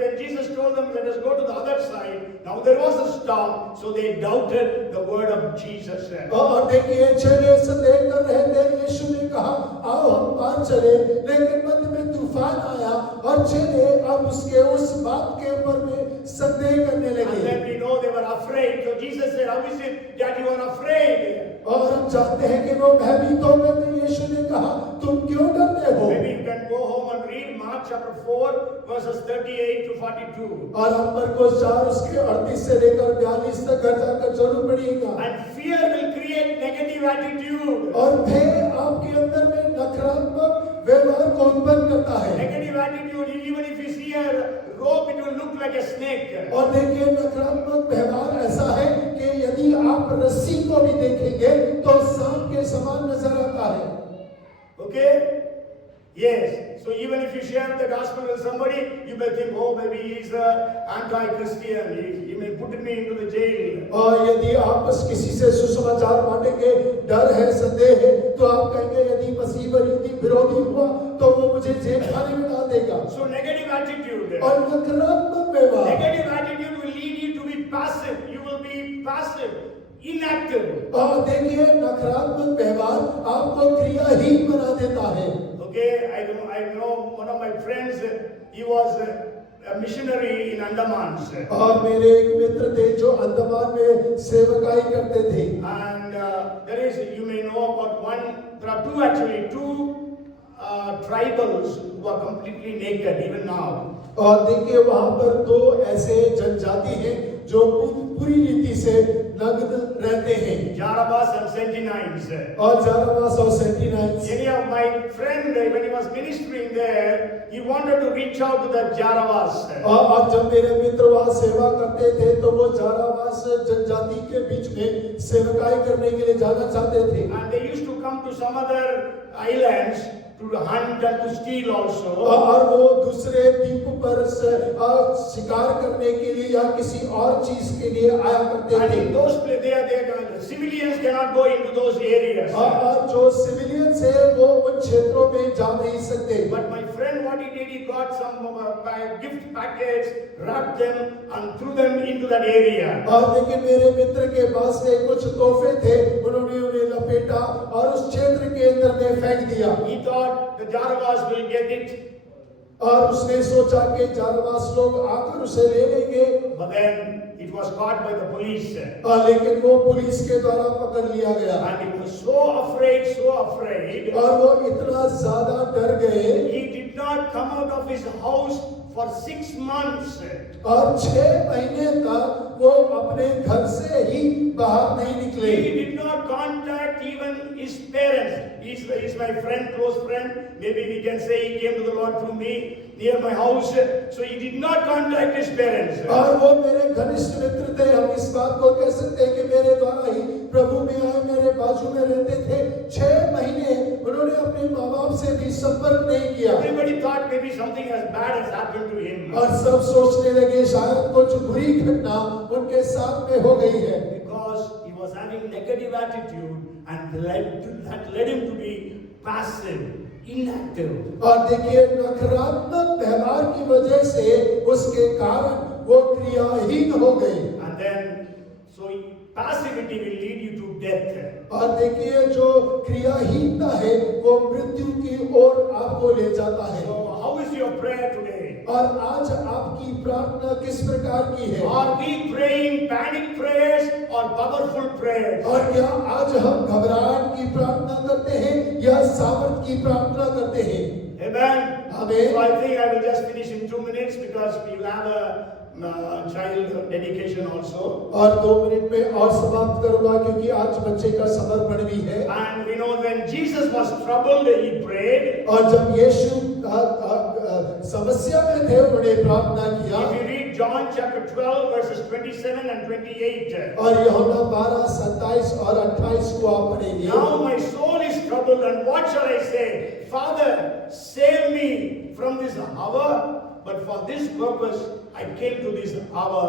when Jesus told them, let us go to the other side, now there was a storm, so they doubted the word of Jesus. और देखिए चेले संदेह कर रहे थे, यीशु ने कहा आओ हम पार चले, लेकिन मध्य में तूफान आया और चेले अब उसके उस बात के ऊपर में संदेह करने लगे। And then we know they were afraid. So Jesus said, how is it that you are afraid? और हम जानते हैं कि वो भयभीत हो गए थे। यीशु ने कहा तुम क्यों डरते हो? Maybe you can go home and read Mark chapter 4 verses 38 to 42. और हम मरकुस 4 उसके 38 से लेकर 42 तक घर जाकर जरूर पढ़िएगा। And fear will create negative attitude. और भय आपके अंदर में नकारात्मक व्यवहार को उत्पन्न करता है। Negative attitude, even if you see a rope, it will look like a snake. और देखिए नकारात्मक व्यवहार ऐसा है कि यदि आप रस्सी को भी देखेंगे तो सांप के समान नजर आता है। Okay? Yes. So even if you share the gospel with somebody, you may think, oh, maybe he's anti-Christian. He may put me into the jail. और यदि आप बस किसी से सुसमाचार बांटेंगे, डर है, संदेह है, तो आप कहेंगे यदि मसीह विरोधी हुआ तो वो मुझे जेल खाने में डाल देगा। So negative attitude. और नकारात्मक व्यवहार, Negative attitude will lead you to be passive. You will be passive, inactive. और देखिए नकारात्मक व्यवहार आपको क्रियाहीन बना देता है। Okay, I know one of my friends. He was a missionary in Andaman. और मेरे एक मित्र थे जो अंडमान में सेवकाई करते थे। And there is, you may know about there are two tribals who are completely naked even now. और देखिए वहां पर दो ऐसे जनजाति हैं जो पूरी रीति से नग्न रहते हैं, Jaravas and Sentinines. और जारावास और सेंटिनाइल्स। Any of my friend, when he was ministering there, he wanted to reach out to the Jaravas. और जब मेरे मित्र वहां सेवा करते थे तो वो जारावास जनजाति के बीच में सेवकाई करने के लिए जाना चाहते थे। And they used to come to some other islands to hunt and to steal also. और वो दूसरे द्वीप पर शिकार करने के लिए या किसी और चीज के लिए आया करते And थे। in those places, civilians cannot go into those areas. और जो सिविलियंस है वो उन क्षेत्रों में जा नहीं सकते। But my friend, what he did, he got some gift packets, wrapped them and threw them into that area. और लेकिन मेरे मित्र के पास में कुछ तोहफे थे, उन्होंने उन्हें लपेटा और उस क्षेत्र के अंदर में फेंक दिया। He thought the Jaravas will get it. और उसने सोचा कि जारवास लोग आकर उसे ले लेंगे। But then it was caught by the police. लेकिन वो पुलिस के द्वारा पकड़ लिया गया। And he was so afraid. और वो इतना ज्यादा डर गए। He did not come out of his house for 6 months. और 6 महीने तक वो अपने घर से ही बाहर नहीं निकले। He did not contact even his parents. He's my friend, close friend. Maybe we can say he came to the Lord through me, near my house. So he did not contact his parents. और वो मेरे घनिष्ठ मित्र थे। हम इस बात को कह सकते हैं कि मेरे द्वारा ही प्रभु में आए, मेरे बाजू में रहते थे। 6 महीने उन्होंने अपने माँ बाप से भी संपर्क नहीं किया। Everybody thought maybe something as bad has happened to him. और सब सोचने लगे शायद कुछ बुरी घटना उनके साथ में हो गई है। Because he was having negative attitude and that led him to be passive, inactive. और देखिए नकारात्मक व्यवहार की वजह से उसके कारण वो क्रियाहीन हो गए। And then, so passivity will lead you to death. और देखिए जो क्रियाहीनता है वो मृत्यु की ओर आपको ले जाता है। So how is your prayer today? और आज आपकी प्रार्थना किस प्रकार की है? Are we praying panic prayers or powerful prayers? और क्या आज हम घबराहट की प्रार्थना करते हैं या सामर्थ की प्रार्थना करते हैं? Amen. Amen. So I think I will just finish in 2 minutes because we will have a child dedication also. और 2 मिनट में और समाप्त करूंगा क्योंकि आज बच्चे का समर्पण भी है। And we know when Jesus was troubled, he prayed. और जब यीशु समस्या में थे उन्होंने प्रार्थना किया। If you read John chapter 12 verses 27 and 28. और यूहन्ना 12, 27 और 28 को आप पढ़ेंगे। Now my soul is troubled, and what shall I say? Father, save me from this hour. But for this purpose I came to this hour.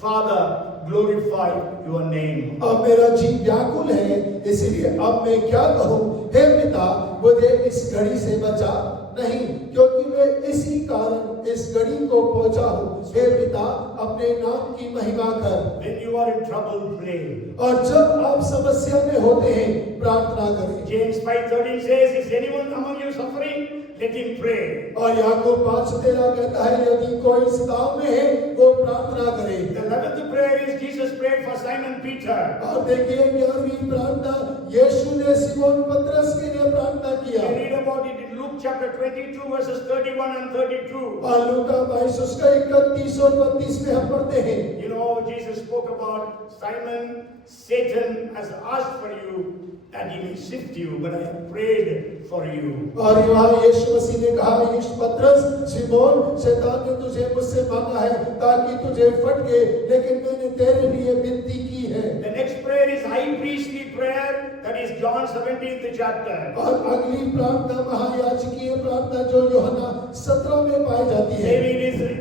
Father, glorify your name. अब मेरा जी व्याकुल है, इसलिए अब मैं क्या कहूँ? हे पिता, मुझे इस घड़ी से बचा नहीं, क्योंकि मैं इसी कारण इस घड़ी को पहुंचा हूँ। हे पिता, अपने नाम की महिमा कर। When you are in trouble, pray. और जब आप समस्या में होते हैं, प्रार्थना करें। James 5:13 says, is anyone among you suffering? Let him pray. और याकूब 5:13 कहता है, यदि कोई सताव में है, वो प्रार्थना करे। The 11th prayer is Jesus prayed for Simon Peter. और देखिए 11वीं प्रार्थना यीशु ने सिमोन पतरस के लिए प्रार्थना किया। We read about it in Luke chapter 22 verses 31 and 32. और लूका 22 उसका 31 और 32 में हम पढ़ते हैं। You know, Jesus spoke about Simon, Satan has asked for you that he may sift you, but I have prayed for you. और यहाँ यीशु मसीह ने कहा, यीशु पतरस, सिमोन, शैतान ने तुझे मुझसे मांगा है ताकि तुझे फटके, लेकिन मैंने तेरे लिए विनती की है। The next prayer is high priestly prayer, that is John 17th chapter. और अगली प्रार्थना महायाजक याजकीय प्रार्थना जो यूहन्ना 17 में पाई जाती है।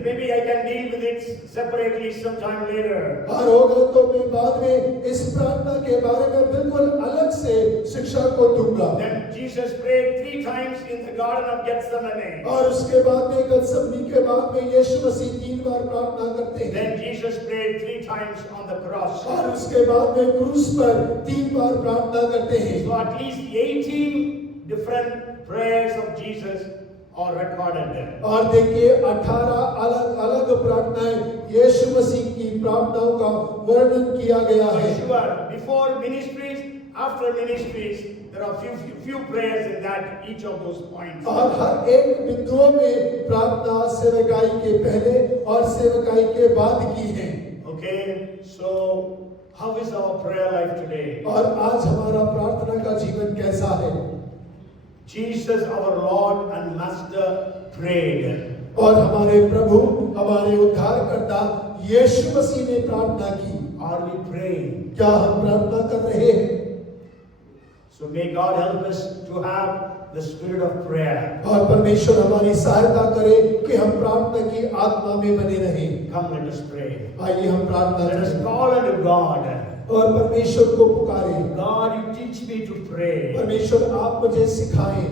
Maybe I can deal with it separately sometime later. और होगा तो मैं बाद में इस प्रार्थना के बारे में बिल्कुल अलग से शिक्षा को दूंगा। Then Jesus prayed 3 times in the Garden of Gethsemane. और उसके बाद में गतसमनी के बाद में यीशु मसीह 3 बार प्रार्थना करते हैं। Then Jesus prayed 3 times on the cross. और उसके बाद में क्रूस पर 3 बार प्रार्थना करते हैं। So at least 18 different prayers of Jesus are recorded there. और देखिए 18 अलग-अलग प्रार्थनाएं यीशु मसीह की प्रार्थनाओं का वर्णन किया गया है। Sure, before ministries, after ministries, there are few prayers in that each of those points. और हर एक बिंदुओं में प्रार्थना सेवकाई के पहले और सेवकाई के बाद की है। Okay, so how is our prayer life today? और आज हमारा प्रार्थना का जीवन कैसा है? Jesus, our Lord and Master, prayed. और हमारे प्रभु, हमारे उद्धारकर्ता यीशु मसीह ने प्रार्थना की। Are we praying? क्या हम प्रार्थना कर रहे हैं? So may God help us to have the spirit of prayer. और परमेश्वर हमारी सहायता करे कि हम प्रार्थना की आत्मा में बने रहें। Come, let us pray. आइए हम प्रार्थना Let us करें call unto God. और परमेश्वर को पुकारें। God, you teach me to pray. परमेश्वर आप मुझे सिखाएं,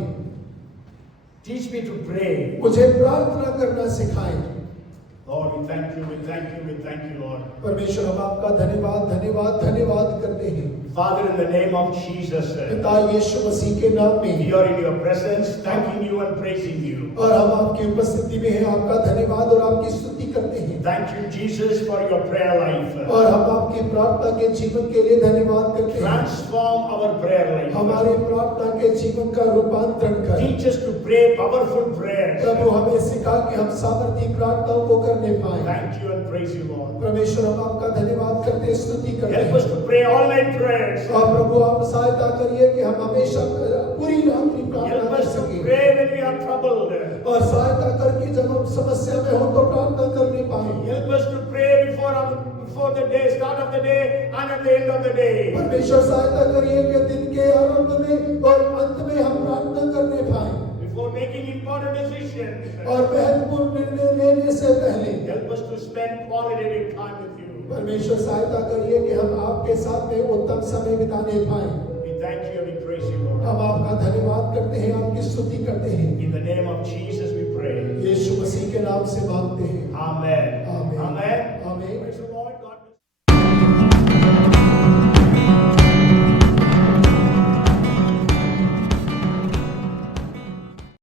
Teach me to pray. मुझे प्रार्थना करना सिखाएं। Lord, we thank you, we thank you, we thank you, Lord. परमेश्वर हम आपका धन्यवाद धन्यवाद धन्यवाद करते हैं। Father, in the name of Jesus, पिता यीशु मसीह के नाम में we are in your presence, thanking you and praising you. और हम आपकी उपस्थिति में हैं, आपका धन्यवाद और आपकी स्तुति करते हैं। Thank you, Jesus, for your prayer life. और हम आपकी प्रार्थना के जीवन के लिए धन्यवाद करते हैं। Transform our prayer life. हमारे प्रार्थना के जीवन का रूपांतरण कर। Teach us to pray powerful prayers. प्रभु हमें सिखा कि हम सामर्थी प्रार्थनाओं को करने पाएं। Thank you and praise you, Lord. परमेश्वर हम आपका धन्यवाद करते हैं, स्तुति करते Help हैं। us to pray all night prayers. और प्रभु आप सहायता करिए कि हम हमेशा पूरी रात्रि प्रार्थना Help कर us to सकें। pray when we are troubled. और सहायता करके जब हम समस्या में हो तो प्रार्थना करने पाएं। Help us to pray before the day, start of the day and at the end of the day. परमेश्वर सहायता करिए कि दिन के आरंभ में और अंत में हम प्रार्थना करने पाएं। Before making important decisions. और महत्वपूर्ण निर्णय लेने से पहले Help us to spend quality time with you. परमेश्वर सहायता करिए कि हम आपके साथ में उत्तम समय बिताने पाएं। We thank you and we praise you, Lord. हम आपका धन्यवाद करते हैं, आपकी स्तुति करते हैं। In the name of Jesus we pray. यीशु मसीह के नाम से मांगते हैं।